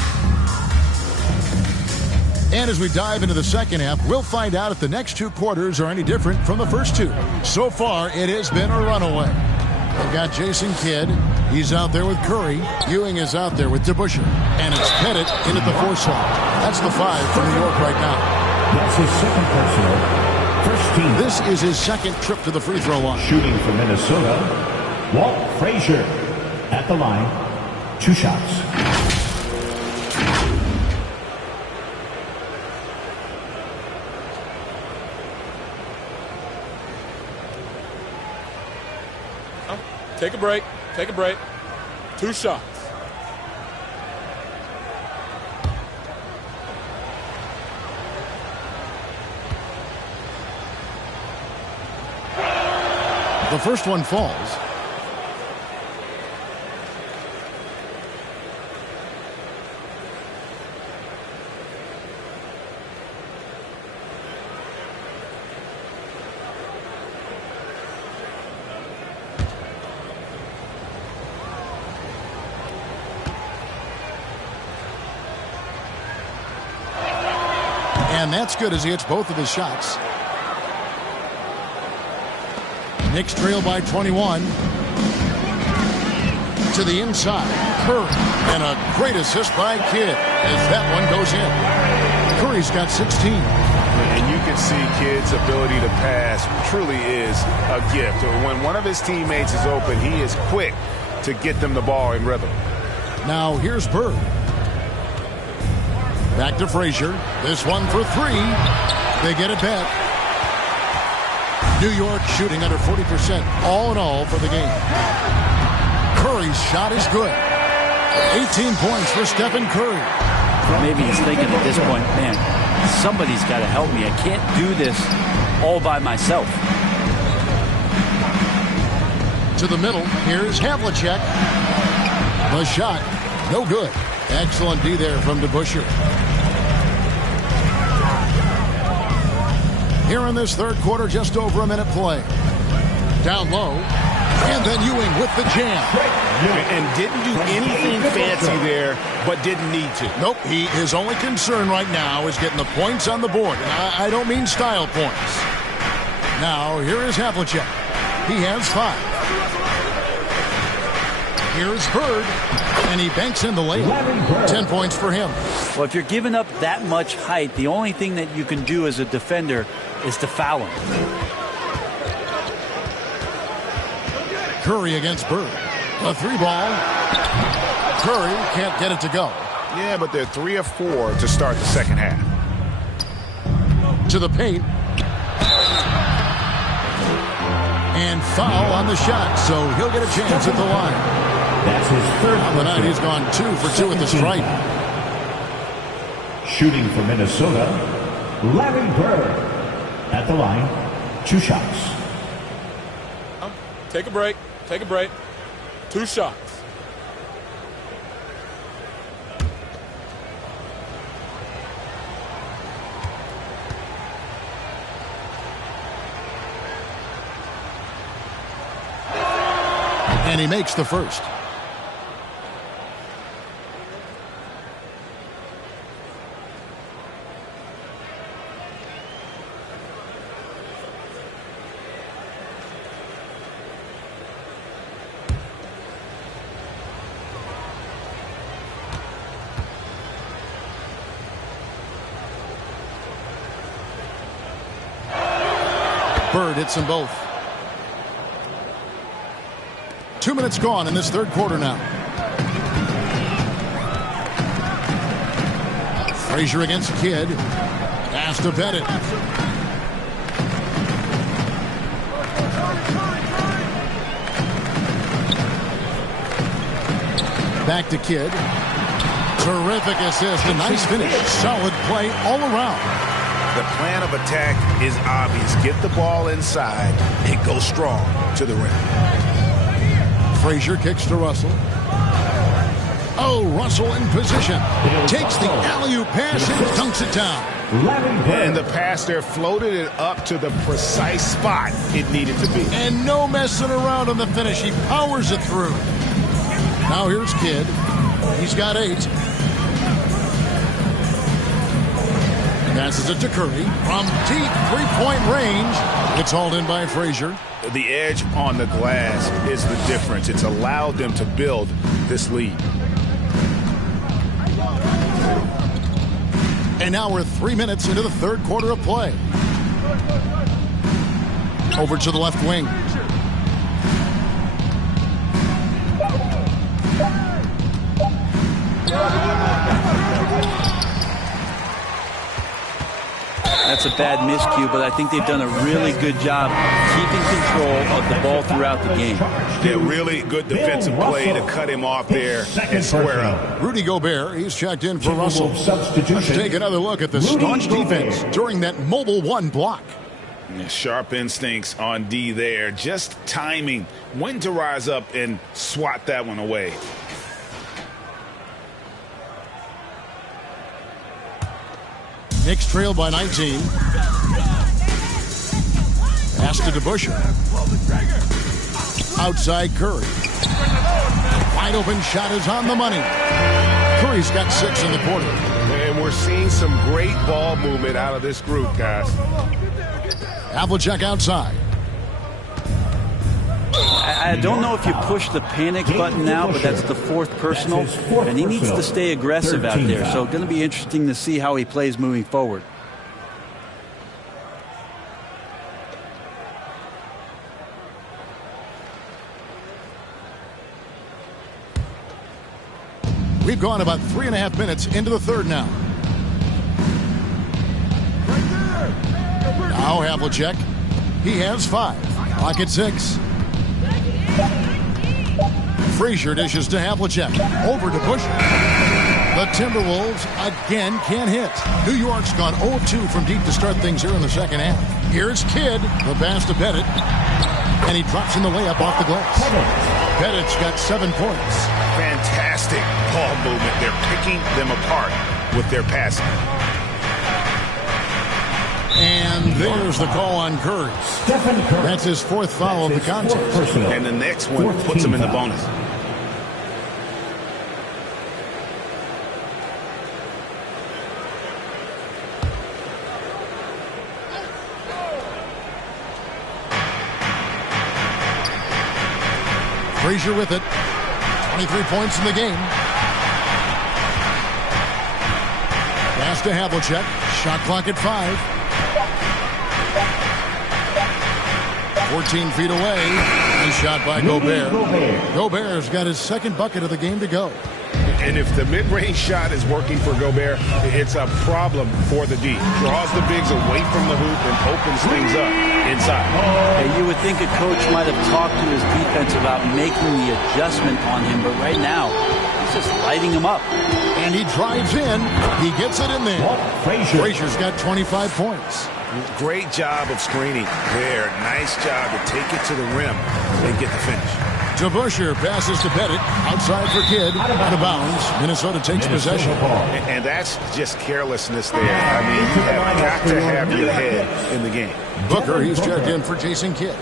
And as we dive into the second half, we'll find out if the next two quarters are any different from the first two. So far, it has been a runaway. They've got Jason Kidd. He's out there with Curry. Ewing is out there with DeBusschere. And it's Pettit in at the 4 slot. That's the 5 for New York right now. That's his second personal. First team. This is his second trip to the free throw line. Shooting for Minnesota, Walt Frazier. At the line, 2 shots. Take a break. Take a break. 2 shots. The first one falls. And that's good as he hits both of his shots. Knicks trail by 21. To the inside. Curry. And a great assist by Kidd as that one goes in. Curry's got 16. And you can see Kidd's ability to pass truly is a gift. When one of his teammates is open, he is quick to get them the ball in rhythm. Now here's Bird. Back to Frazier. This one for 3. They get it back. New York shooting under 40% all in all for the game. Curry's shot is good. 18 points for Stephen Curry. Maybe he's thinking at this point, man, somebody's got to help me. I can't do this all by myself. To the middle. Here's Havlicek. The shot. No good. Excellent D there from DeBusschere. Here in this third quarter, just over a minute play. Down low. And then Ewing with the jam. And didn't do anything fancy there, but didn't need to. Nope. His only concern right now is getting the points on the board. And I don't mean style points. Now, here is Havlicek. He has 5. Here's Bird. And he banks in the layup. 10 points for him. Well, if you're giving up that much height, the only thing that you can do as a defender is to foul him. Curry against Bird. A 3-ball. Curry can't get it to go. Yeah, but they're 3 of 4 to start the second half. To the paint. And foul on the shot, so he'll get a chance at the line. That's his third. On the night, he's gone 2 for 2 at the stripe. Shooting for Minnesota, Larry Bird. At the line, 2 shots. Take a break. Take a break. 2 shots. And he makes the first. Bird hits them both. 2 minutes gone in this third quarter now. Frazier against Kidd. Pass to Pettit. Back to Kidd. Terrific assist. A nice finish. Solid play all around. The plan of attack is obvious. Get the ball inside and go strong to the rim. Frazier kicks to Russell. Oh, Russell in position. Takes the alley-oop pass and dunks it down. And the pass there floated it up to the precise spot it needed to be. And no messing around on the finish. He powers it through. Now here's Kidd. He's got 8. Passes it to Curry from deep three-point range. It's hauled in by Frazier. The edge on the glass is the difference. It's allowed them to build this lead. And now we're 3 minutes into the third quarter of play. Over to the left wing. That's a bad miscue, but I think they've done a really good job keeping control of the ball throughout the game. Yeah, really good defensive play to cut him off there and square up. Rudy Gobert, he's checked in for Russell. Let's take another look at the staunch defense during that mobile 1 block. Yeah, sharp instincts on D there. Just timing when to rise up and swat that one away. Knicks trail by 19. Pass to DeBusschere. Outside Curry. Wide open shot is on the money. Curry's got 6 in the quarter. And we're seeing some great ball movement out of this group, guys. Havlicek outside. I don't know if you push the panic button now, but that's the 4th personal, and he needs to stay aggressive out there. So going to be interesting to see how he plays moving forward. We've gone about 3.5 minutes into the third now. Now Havlicek. He has 5. Clock at 6. Frazier dishes to Havlicek. Over to Bush. The Timberwolves again can't hit. New York's gone 0-2 from deep to start things here in the second half. Here's Kidd. The pass to Pettit. And he drops in the layup off the glass. Pettit's got 7 points. Fantastic ball movement. They're picking them apart with their passing. And there's the call on Curry. That's his 4th foul of the contest. And the next one puts him in the bonus. Frazier with it. 23 points in the game. Pass to Havlicek. Shot clock at 5. 14 feet away. Nice shot by Gobert. Gobert's got his 2nd bucket of the game to go. And if the mid-range shot is working for Gobert, it's a problem for the D. Draws the bigs away from the hoop and opens things up inside. Hey, you would think a coach might have talked to his defense about making the adjustment on him, but right now, he's just lighting him up. And he drives in. He gets it in there. Frazier's got 25 points. Great job of screening there. Nice job to take it to the rim and get the finish. DeBusschere passes to Pettit. Outside for Kidd. Out of bounds. Minnesota takes possession. And that's just carelessness there. I mean, you have got to have your head in the game. Booker, he's checked in for Jason Kidd.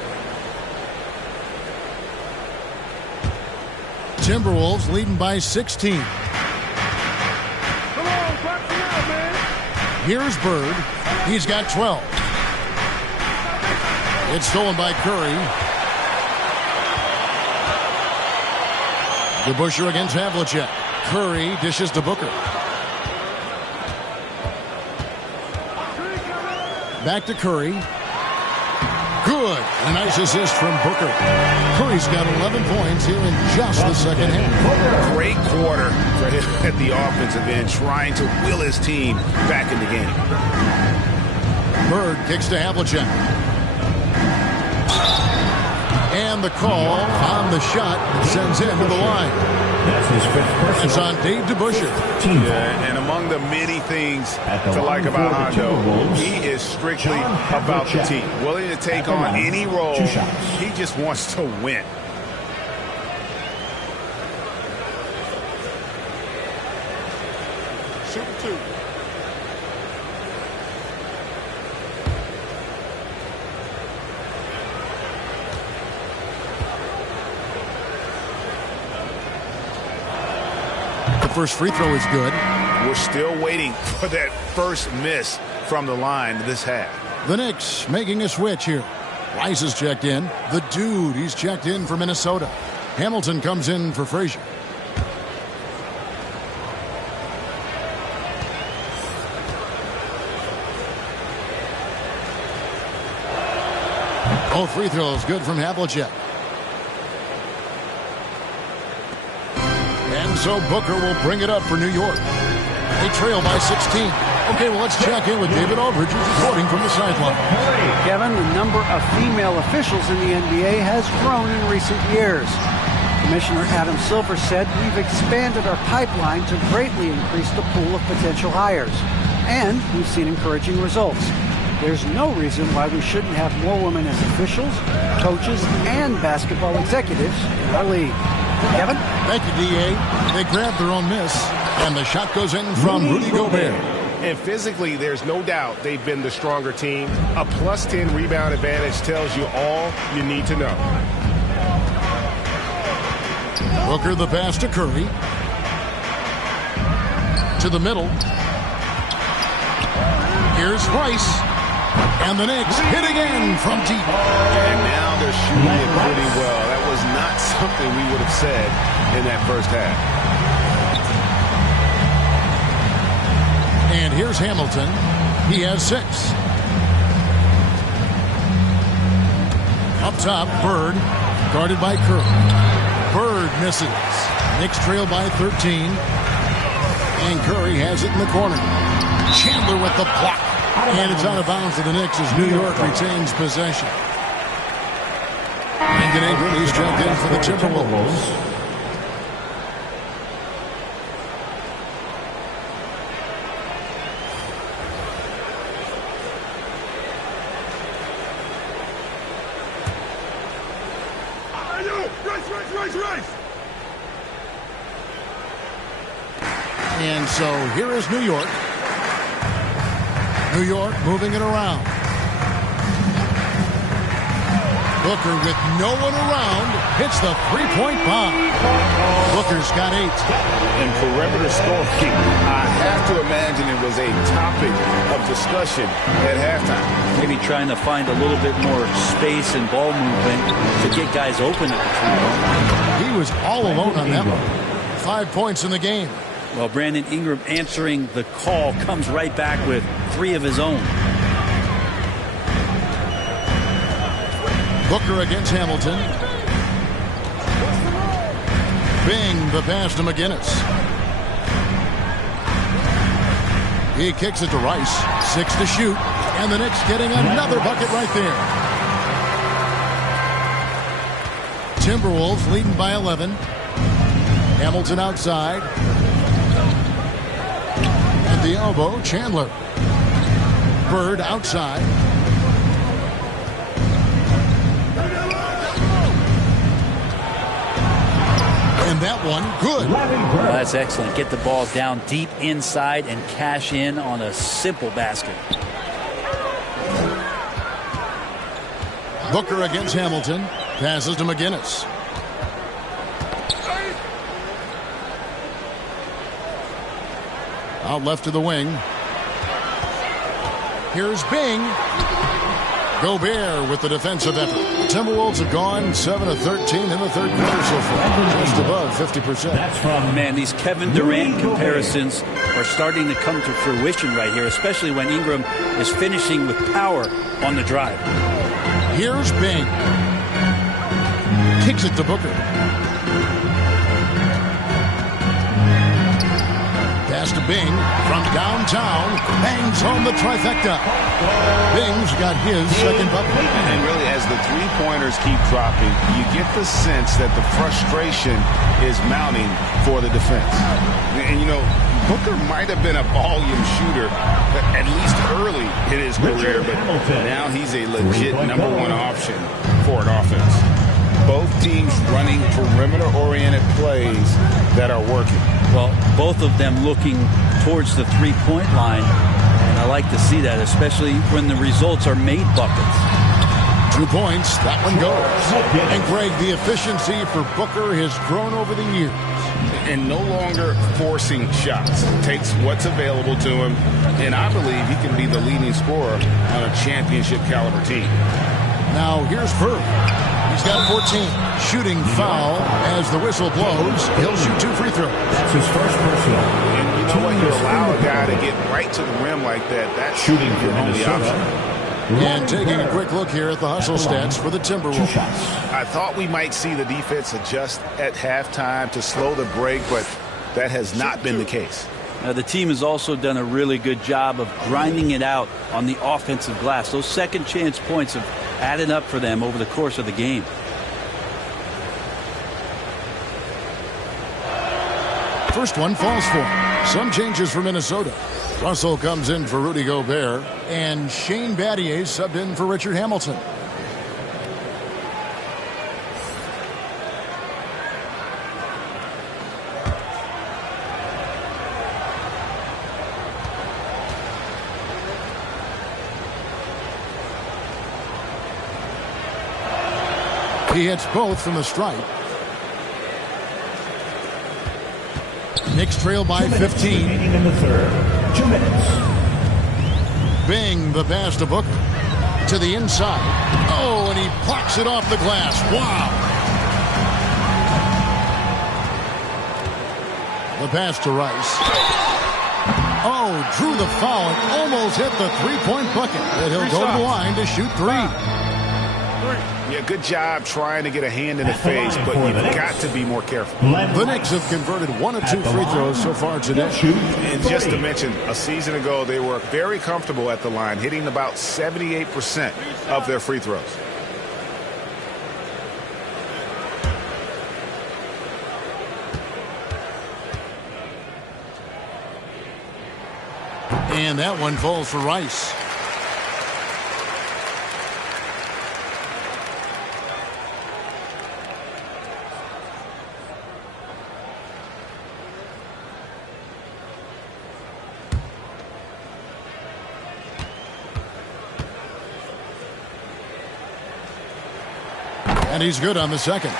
Timberwolves leading by 16. Here's Bird. He's got 12. It's stolen by Curry. DeBusschere against Havlicek. Curry dishes to Booker. Back to Curry. Good. A nice assist from Booker. Curry's got 11 points here in just the second half. Great quarter for him at the offensive end, trying to will his team back in the game. Bird kicks to Havlicek. And the call on the shot sends him to the line. That's his fifth personal. It's on Dave DeBusschere. Yeah, and among the many things to like about Hondo, he is strictly about the team. Willing to take on any role. He just wants to win. Shoot two. First free throw is good. We're still waiting for that first miss from the line this half. The Knicks making a switch here. Rice is checked in. The dude, he's checked in for Minnesota. Hamilton comes in for Frazier. Both free throws good from Havlicek. So Booker will bring it up for New York. They trail by 16. Okay, well, let's check in with David Aldridge, who's reporting from the sideline. Kevin, the number of female officials in the NBA has grown in recent years. Commissioner Adam Silver said, "We've expanded our pipeline to greatly increase the pool of potential hires. And we've seen encouraging results. There's no reason why we shouldn't have more women as officials, coaches, and basketball executives in our league." Kevin? Thank you, D.A. They grabbed their own miss, and the shot goes in from Rudy Gobert. And physically, there's no doubt they've been the stronger team. A plus 10 rebound advantage tells you all you need to know. Booker the pass to Curry. To the middle. Here's Rice. And the Knicks hit again from deep. And now they're shooting it pretty well. That was not something we would have said in that first half. And here's Hamilton. He has 6. Up top, Bird, guarded by Curry. Bird misses. Knicks trail by 13. And Curry has it in the corner. Chandler with the block. And it's out of bounds to the Knicks as New York retains possession. Lincoln Ingram, he's checked in for the Timberwolves. And so here is New York. New York moving it around. Booker with no one around hits the three-point bomb. Booker's got 8. And perimeter scoring, I have to imagine it was a topic of discussion at halftime. Maybe trying to find a little bit more space and ball movement to get guys open at the three-point. He was all alone on that one. 5 points in the game. Well, Brandon Ingram answering the call comes right back with 3 of his own. Booker against Hamilton. Bing the pass to McGinnis. He kicks it to Rice. 6 to shoot. And the Knicks getting another bucket right there. Timberwolves leading by 11. Hamilton outside. At the elbow, Chandler. Bird outside. And that one, good. Well, that's excellent. Get the ball down deep inside and cash in on a simple basket. Booker against Hamilton. Passes to McGinnis. Out left to the wing. Here's Bing. Gobert with the defensive effort. The Timberwolves have gone 7 of 13 in the third quarter so far, just above 50%. That's from, man, these Kevin Durant comparisons are starting to come to fruition right here, especially when Ingram is finishing with power on the drive. Here's Bing. Kicks it to Booker. Pass to Bing from downtown. Bangs home the trifecta. Bing's got his second bucket. And really, as the three-pointers keep dropping, you get the sense that the frustration is mounting for the defense. And, you know, Booker might have been a volume shooter, at least early in his career, but now he's a legit number one option for an offense. Both teams running perimeter-oriented plays that are working. Well, both of them looking towards the three-point line, and I like to see that, especially when the results are made buckets. 2 points, that one goes. And Greg, the efficiency for Booker has grown over the years. And no longer forcing shots. Takes what's available to him, and I believe he can be the leading scorer on a championship-caliber team. Now here's Bird. He's got 14. Shooting foul as the whistle blows. He'll shoot 2 free throws. That's his first personal. And you know when you allow a guy to get right to the rim like that, that's shooting for your only option. And taking a quick look here at the hustle stats for the Timberwolves. I thought we might see the defense adjust at halftime to slow the break, but that has not been the case. Now, the team has also done a really good job of grinding it out on the offensive glass. Those second chance points have added up for them over the course of the game. First one falls for him. Some changes for Minnesota. Russell comes in for Rudy Gobert, and Shane Battier subbed in for Richard Hamilton. He hits both from the stripe. Knicks trail by 15. In the third. 2 minutes. Bing, the pass to Booker. To the inside. Oh, and he blocks it off the glass. Wow. The pass to Rice. Oh, drew the foul and almost hit the three-point bucket. But he'll go to the line to shoot 3. Yeah, good job trying to get a hand in the face, but you've got to be more careful. The Knicks have converted 1 of 2 free throws so far today. And just to mention, a season ago, they were very comfortable at the line, hitting about 78% of their free throws. And that one falls for Rice. And he's good on the second.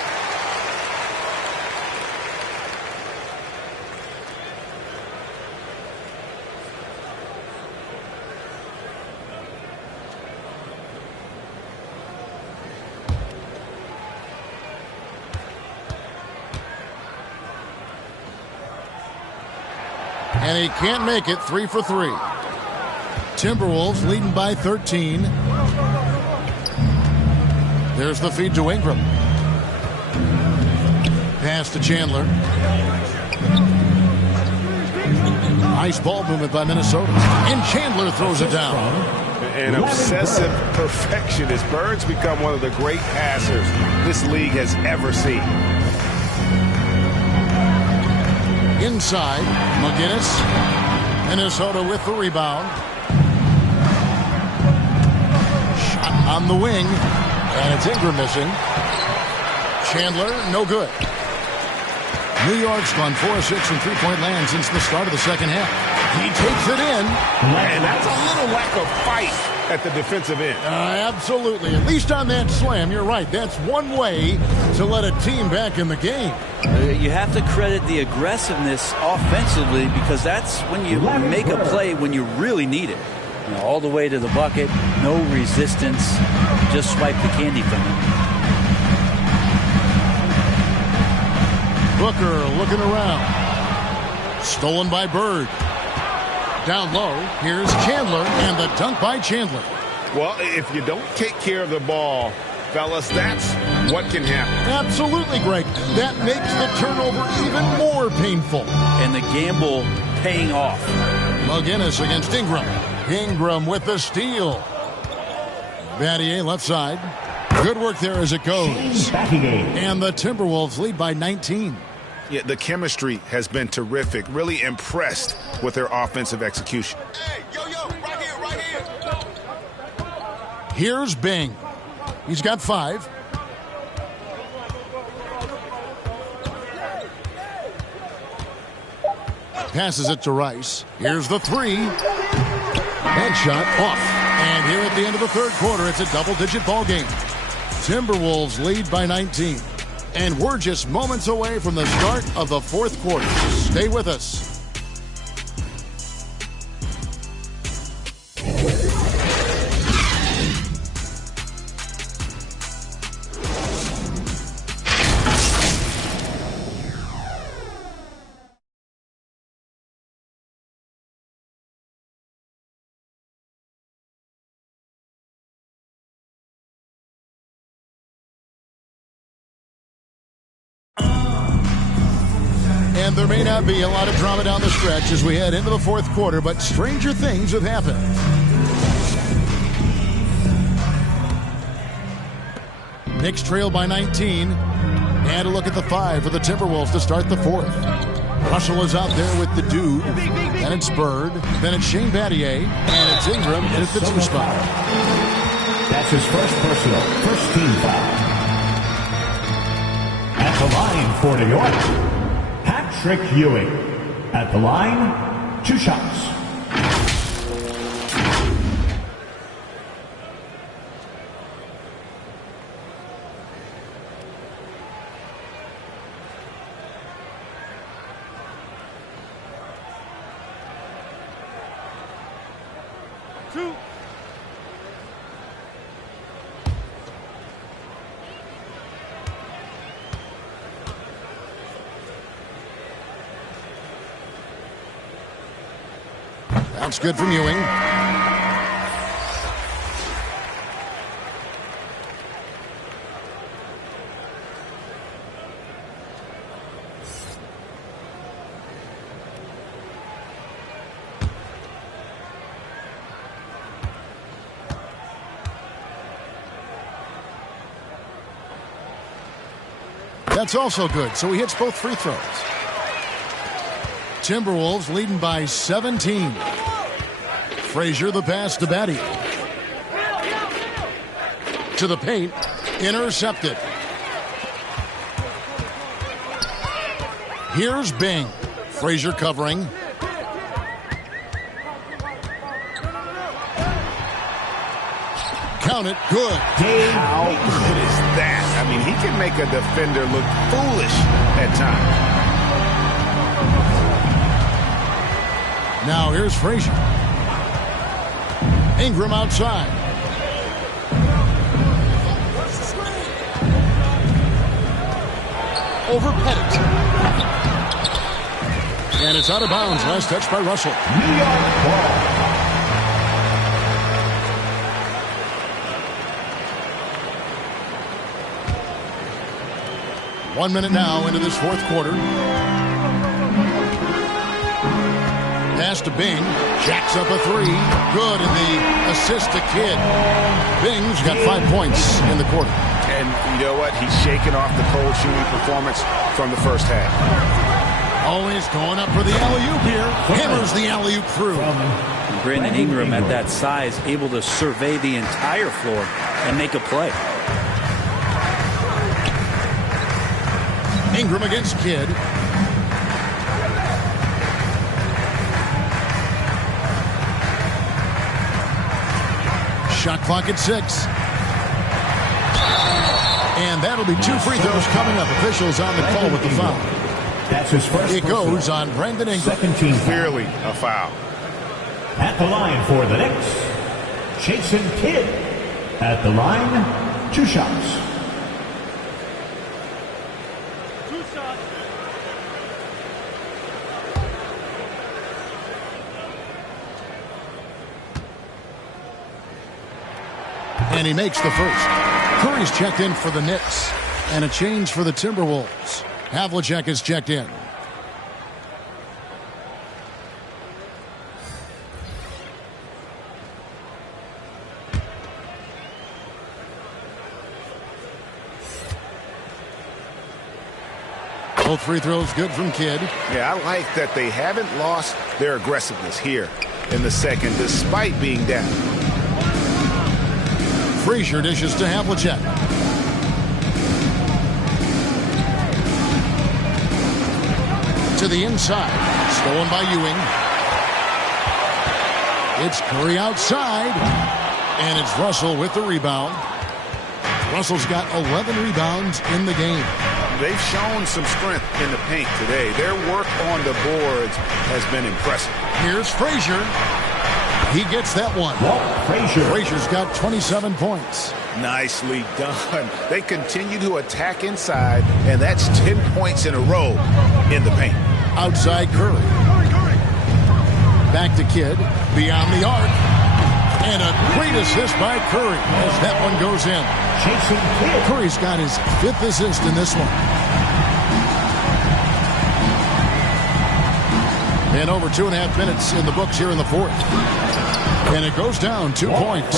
And he can't make it. 3 for 3. Timberwolves leading by 13. There's the feed to Ingram. Pass to Chandler. Nice ball movement by Minnesota. And Chandler throws it down. An obsessive perfectionist. Bird's become one of the great passers this league has ever seen. Inside, McGinnis. Minnesota with the rebound. Shot on the wing. And it's Ingram missing. Chandler, no good. New York's gone 4 of 6 from three-point land since the start of the second half. He takes it in. And that's a little lack of fight at the defensive end. Absolutely. At least on that slam, you're right. That's one way to let a team back in the game. You have to credit the aggressiveness offensively, because that's when you make a play when you really need it. You know, all the way to the bucket, no resistance, just swipe the candy from him. Booker looking around. Stolen by Bird. Down low, here's Chandler, and the dunk by Chandler. Well, if you don't take care of the ball, fellas, that's what can happen. Absolutely, Greg. That makes the turnover even more painful. And the gamble paying off. McGinnis against Ingram. Ingram with the steal. Battier left side. Good work there as it goes. And the Timberwolves lead by 19. Yeah, the chemistry has been terrific. Really impressed with their offensive execution. Hey, right here. Here's Bing. He's got 5. Passes it to Rice. Here's the 3. Headshot off. And here at the end of the third quarter, it's a double-digit ball game. Timberwolves lead by 19. And we're just moments away from the start of the fourth quarter. Stay with us. And there may not be a lot of drama down the stretch as we head into the fourth quarter, but stranger things have happened. Knicks trail by 19. And a look at the 5 for the Timberwolves to start the fourth. Russell is out there with the dude. Then it's Bird. Then it's Shane Battier. And it's Ingram in at the 2 spot. That's his first personal, first team foul. At the line for New York, Patrick Ewing. At the line, 2 shots. That's good from Ewing. That's also good, so he hits both free throws. Timberwolves leading by 17. Frazier the pass to Battier. To the paint. Intercepted. Here's Bing. Frazier covering. Count it. Good. How good is that? I mean, he can make a defender look foolish at times. Now here's Frazier. Ingram outside. Over Pettit. And it's out of bounds. Last touch by Russell. New York ball. 1 minute now into this fourth quarter. Pass to Bing. Jacks up a 3. Good, and the assist to Kidd. Bing's got 5 points in the quarter. And you know what? He's shaking off the cold shooting performance from the first half. Always going up for the alley-oop here. Hammers the alley-oop through. Brandon Ingram at that size, able to survey the entire floor and make a play. Ingram against Kidd. Shot clock at 6. And that'll be 2 free throws coming up. Officials on the call with the foul. That's his first. It goes on Brandon Ingram. Second team foul. Clearly a foul. At the line for the Knicks, Jason Kidd. At the line, 2 shots. And he makes the first. Curry's checked in for the Knicks. And a change for the Timberwolves. Havlicek is checked in. Both free throws good from Kidd. Yeah, I like that they haven't lost their aggressiveness here in the second, despite being down. Frazier dishes to Havlicek. To the inside. Stolen by Ewing. It's Curry outside. And it's Russell with the rebound. Russell's got 11 rebounds in the game. They've shown some strength in the paint today. Their work on the boards has been impressive. Here's Frazier. He gets that one. Frazier's got 27 points. Nicely done. They continue to attack inside, and that's 10 points in a row in the paint. Outside Curry. Back to Kidd. Beyond the arc. And a great assist by Curry as that one goes in. Curry's got his 5th assist in this one. And over 2.5 minutes in the books here in the 4th. And it goes down 2 points.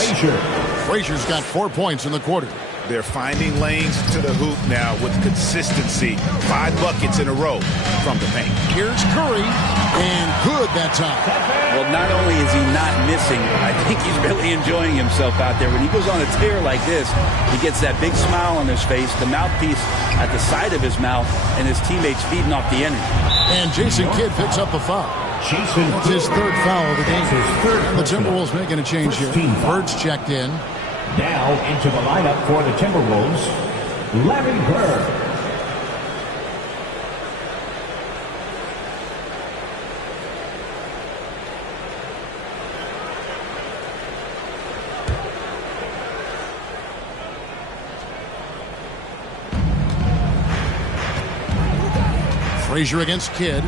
Frazier's got 4 points in the quarter. They're finding lanes to the hoop now with consistency. 5 buckets in a row from the paint. Here's Curry, and good that time. Well, not only is he not missing, I think he's really enjoying himself out there. When he goes on a tear like this, he gets that big smile on his face, the mouthpiece at the side of his mouth, and his teammates feeding off the energy. And Jason Kidd picks up the foul. That's his 3rd foul of the game. And the Timberwolves making a change here. Bird's checked in. Now into the lineup for the Timberwolves, Larry Bird. Frazier against Kidd.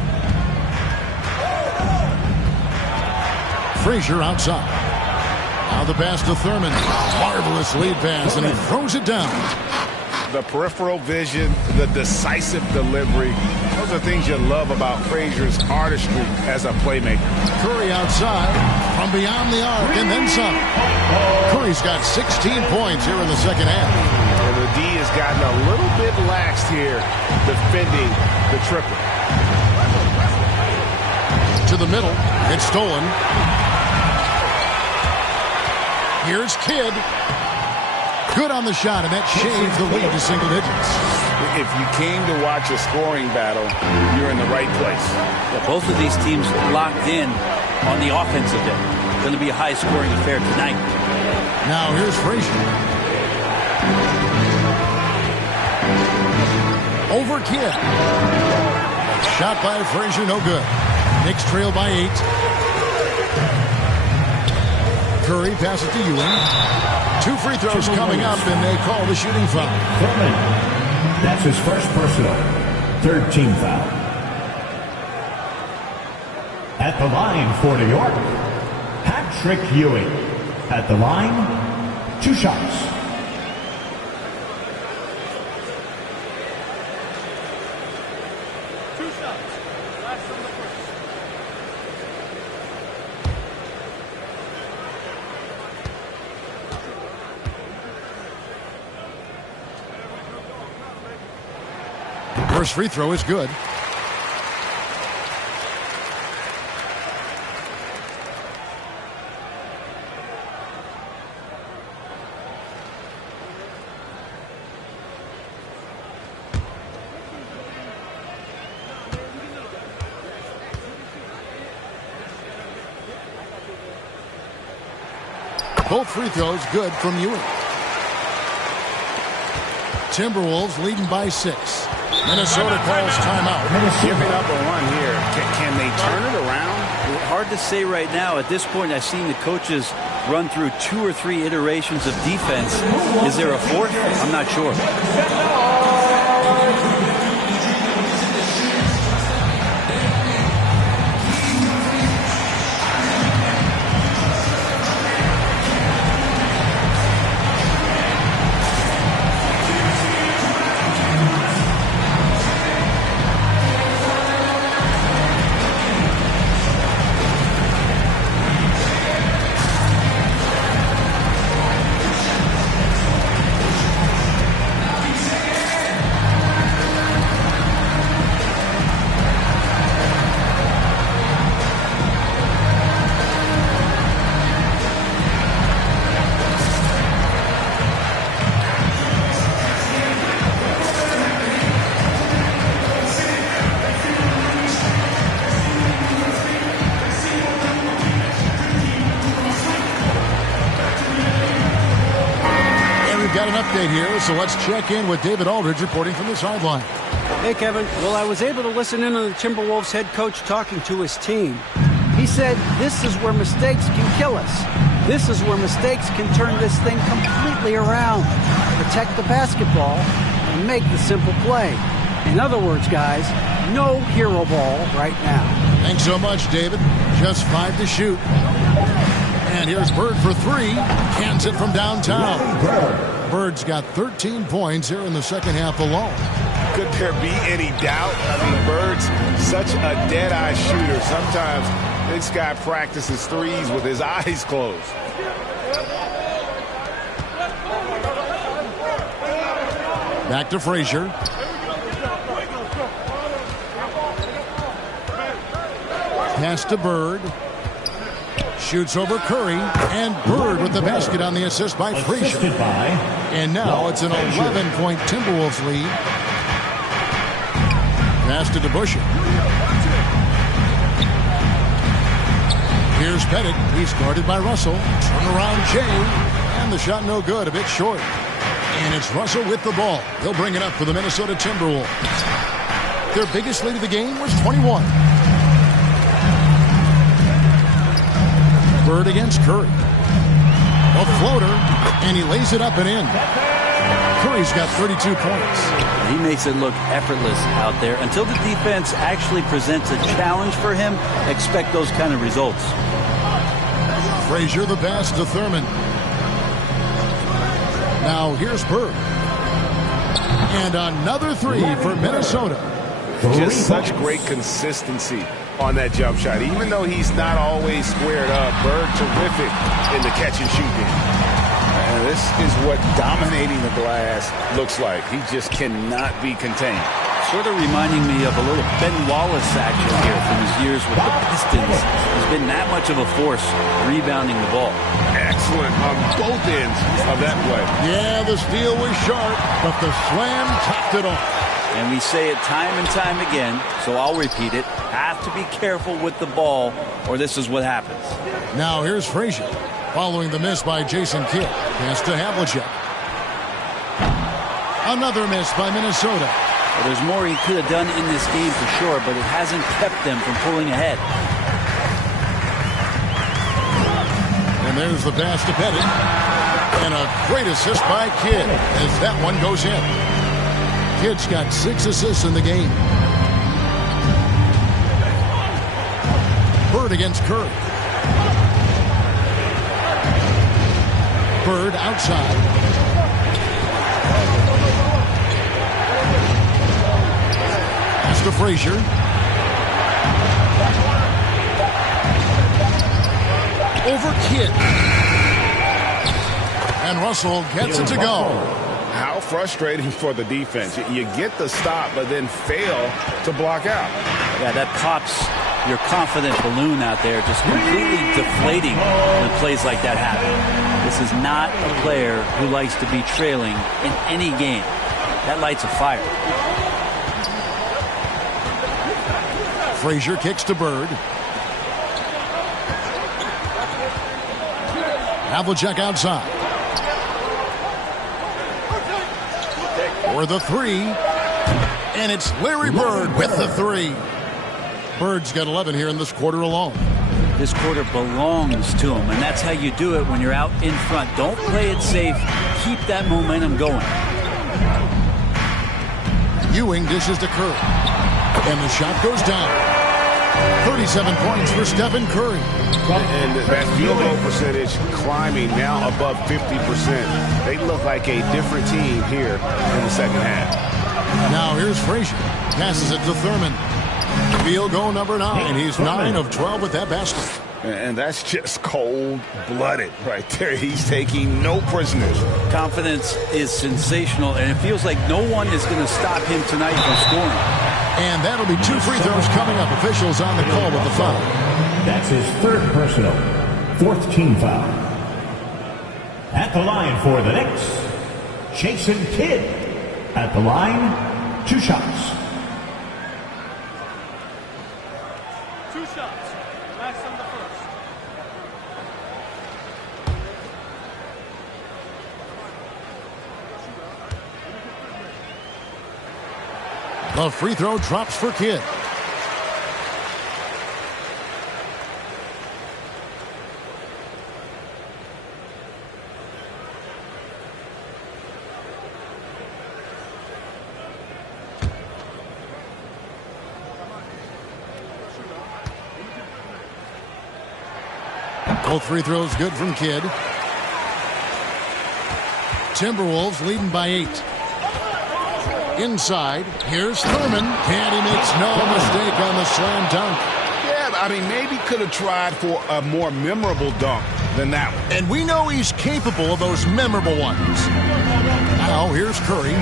Frazier outside. Now the pass to Thurman. Marvelous lead pass, and he throws it down. The peripheral vision, the decisive delivery. Those are things you love about Frazier's artistry as a playmaker. Curry outside from beyond the arc, and then some. Curry's got 16 points here in the second half. And the D has gotten a little bit laxed here defending the triple. To the middle. It's stolen. Here's Kidd. Good on the shot, and that shaves the lead to single digits. If you came to watch a scoring battle, you're in the right place. Yeah, both of these teams locked in on the offensive end. Going to be a high-scoring affair tonight. Now here's Frazier. Over Kidd. Shot by Frazier, no good. Knicks trail by 8. Curry passes to Ewing. 2 free throws coming up, and they call the shooting foul. Thurman. That's his first personal. 3rd team foul. At the line for New York, Patrick Ewing. At the line, 2 shots. First free throw is good. Both free throws good from Ewing. Timberwolves leading by 6. Minnesota calls timeout. Giving up a run here. Can they turn it around? Hard to say right now. At this point, I've seen the coaches run through 2 or 3 iterations of defense. Is there a 4th? I'm not sure. update here, so let's check in with David Aldridge reporting from the sideline. Hey, Kevin. Well, I was able to listen in on the Timberwolves head coach talking to his team. He said, this is where mistakes can kill us. This is where mistakes can turn this thing completely around. Protect the basketball and make the simple play. In other words, guys, no hero ball right now. Thanks so much, David. Just 5 to shoot. And here's Bird for 3. Cans it from downtown. Bird's got 13 points here in the second half alone. Could there be any doubt? I mean, Bird's such a dead-eye shooter. Sometimes this guy practices threes with his eyes closed. Back to Frazier. Pass to Bird. Shoots over Curry. And Bird with the basket on the assist by Frazier. And now it's an 11-point Timberwolves lead. Pass to DeBusschere. Here's Pettit. He's guarded by Russell. Turnaround Jay. And the shot no good. A bit short. And it's Russell with the ball. He'll bring it up for the Minnesota Timberwolves. Their biggest lead of the game was 21. Bird against Curry. A floater, and he lays it up and in. Curry's got 32 points. He makes it look effortless out there. Until the defense actually presents a challenge for him, expect those kind of results. Frazier the pass to Thurman. Now here's Bird. And another 3 for Minnesota. Just such great consistency on that jump shot. Even though he's not always squared up, Bird terrific in the catch and shoot game. And this is what dominating the glass looks like. He just cannot be contained. Sort of reminding me of a little Ben Wallace action here from his years with the Pistons. He's been that much of a force rebounding the ball. Excellent on both ends of that play. Yeah, the steal was sharp, but the slam topped it off. And we say it time and time again, so I'll repeat it. Have to be careful with the ball, or this is what happens. Now here's Frazier, following the miss by Jason Kidd. Pass to Havlicek. Another miss by Minnesota. Well, there's more he could have done in this game for sure, but it hasn't kept them from pulling ahead. And there's the pass to Pettit. And a great assist by Kidd as that one goes in. Kidd's got 6 assists in the game. Bird against Curry. Bird outside. Pass to Frazier. Over Kidd. And Russell gets it to go. How frustrating for the defense. You get the stop, but then fail to block out. Yeah, that pops your confident balloon out there, just completely deflating when plays like that happen. This is not a player who likes to be trailing in any game. That lights a fire. Frazier kicks to Bird. Havlicek outside. For the 3. And it's Larry Bird with the 3. Bird's got 11 here in this quarter alone. This quarter belongs to him, and that's how you do it when you're out in front. Don't play it safe. Keep that momentum going. Ewing dishes to Curry. And the shot goes down. 37 points for Stephen Curry. And that field goal percentage climbing now above 50%. They look like a different team here in the second half. Now here's Frazier. Passes it to Thurman. Field goal number 9. He's 9 of 12 with that basket. And that's just cold-blooded right there. He's taking no prisoners. Confidence is sensational, and it feels like no one is going to stop him tonight from scoring. And that'll be 2 free throws coming up. Officials on the call with the foul. That's his 3rd personal, 4th team foul. At the line for the Knicks, Jason Kidd. At the line, 2 shots. 2 shots. Max on the first. The free throw drops for Kidd. Both free throws good from Kidd. Timberwolves leading by 8. Inside, here's Thurman, and he makes no mistake on the slam dunk. Yeah, I mean, maybe could have tried for a more memorable dunk than that one. And we know he's capable of those memorable ones. Now, here's Curry.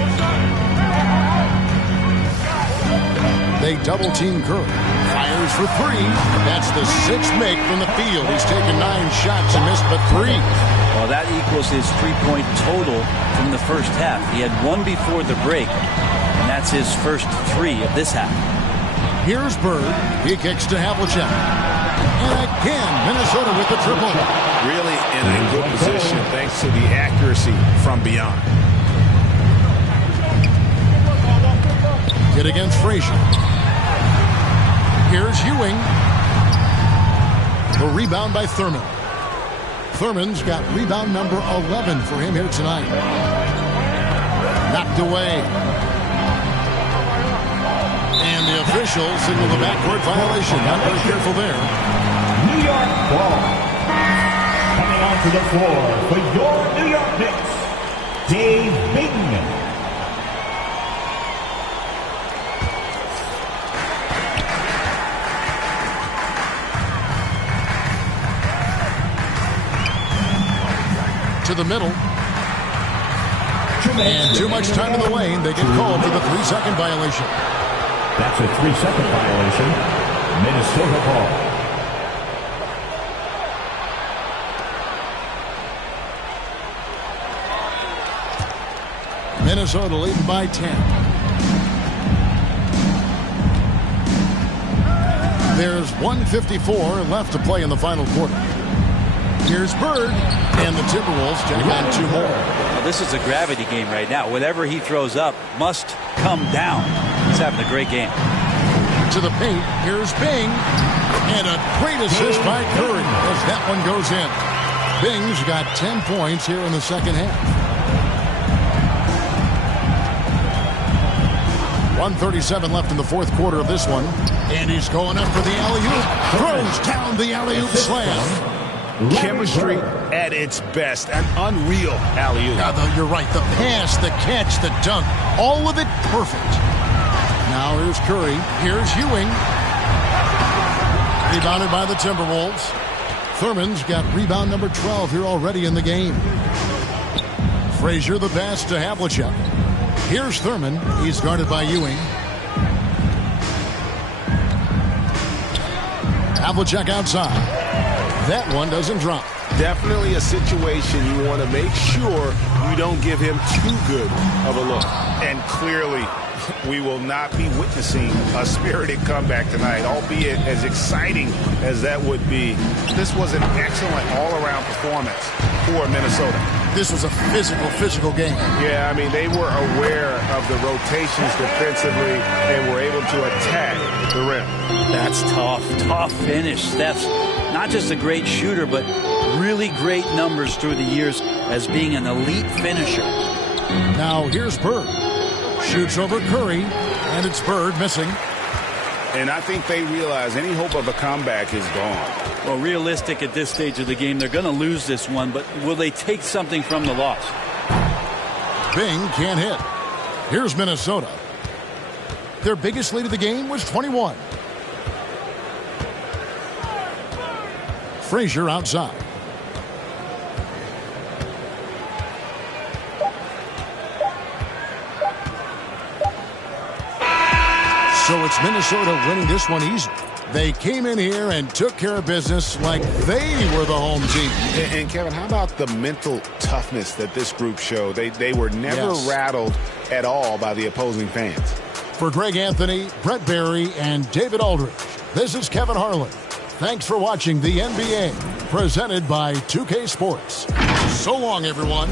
They double-team Curry. Fires for 3. That's the 6th make from the field. He's taken 9 shots and missed but 3. Well, that equals his 3-point total from the first half. He had 1 before the break, and that's his first 3 of this half. Here's Bird. He kicks to Havlicek. And again, Minnesota with the triple. Really in a good position thanks to the accuracy from beyond. Hit against Frazier. Here's Ewing. The rebound by Thurman. Thurman's got rebound number 11 for him here tonight. Knocked away. And the officials signal the backcourt violation. Not very careful there. New York ball. Coming onto the floor for your New York Knicks, Dave Bing. To the middle. And too much time in the lane. They get called for the 3-second violation. That's a 3-second violation. Minnesota ball. Minnesota leading by 10. There's 1:54 left to play in the final quarter. Here's Bird, and the Timberwolves take on 2 more. Well, this is a gravity game right now. Whatever he throws up must come down. He's having a great game. To the paint, here's Bing, and a great assist by Curry as that one goes in. Bing's got 10 points here in the second half. 1:37 left in the fourth quarter of this one, and he's going up for the alley-oop. Throws down the alley-oop slam. Chemistry at its best. An unreal alley-oop. Yeah, you're right. The pass, the catch, the dunk. All of it perfect. Now here's Curry. Here's Ewing. Rebounded by the Timberwolves. Thurman's got rebound number 12 here already in the game. Frazier the pass to Havlicek. Here's Thurman. He's guarded by Ewing. Havlicek outside. That one doesn't drop. Definitely a situation you want to make sure you don't give him too good of a look. And clearly, we will not be witnessing a spirited comeback tonight, albeit as exciting as that would be. This was an excellent all-around performance for Minnesota. This was a physical game. Yeah, I mean, they were aware of the rotations defensively and were able to attack the rim. That's tough finish. Steph's not just a great shooter, but really great numbers through the years as being an elite finisher. Now here's Bird. Shoots over Curry, and it's Bird missing. And I think they realize any hope of a comeback is gone. Well, realistic at this stage of the game, they're going to lose this one, but will they take something from the loss? Bing can't hit. Here's Minnesota. Their biggest lead of the game was 21. Frazier outside. So it's Minnesota winning this one easy. They came in here and took care of business like they were the home team. And Kevin, how about the mental toughness that this group showed? They were never rattled at all by the opposing fans. For Greg Anthony, Brett Barry, and David Aldridge, this is Kevin Harlan. Thanks for watching the NBA, presented by 2K Sports. So long, everyone.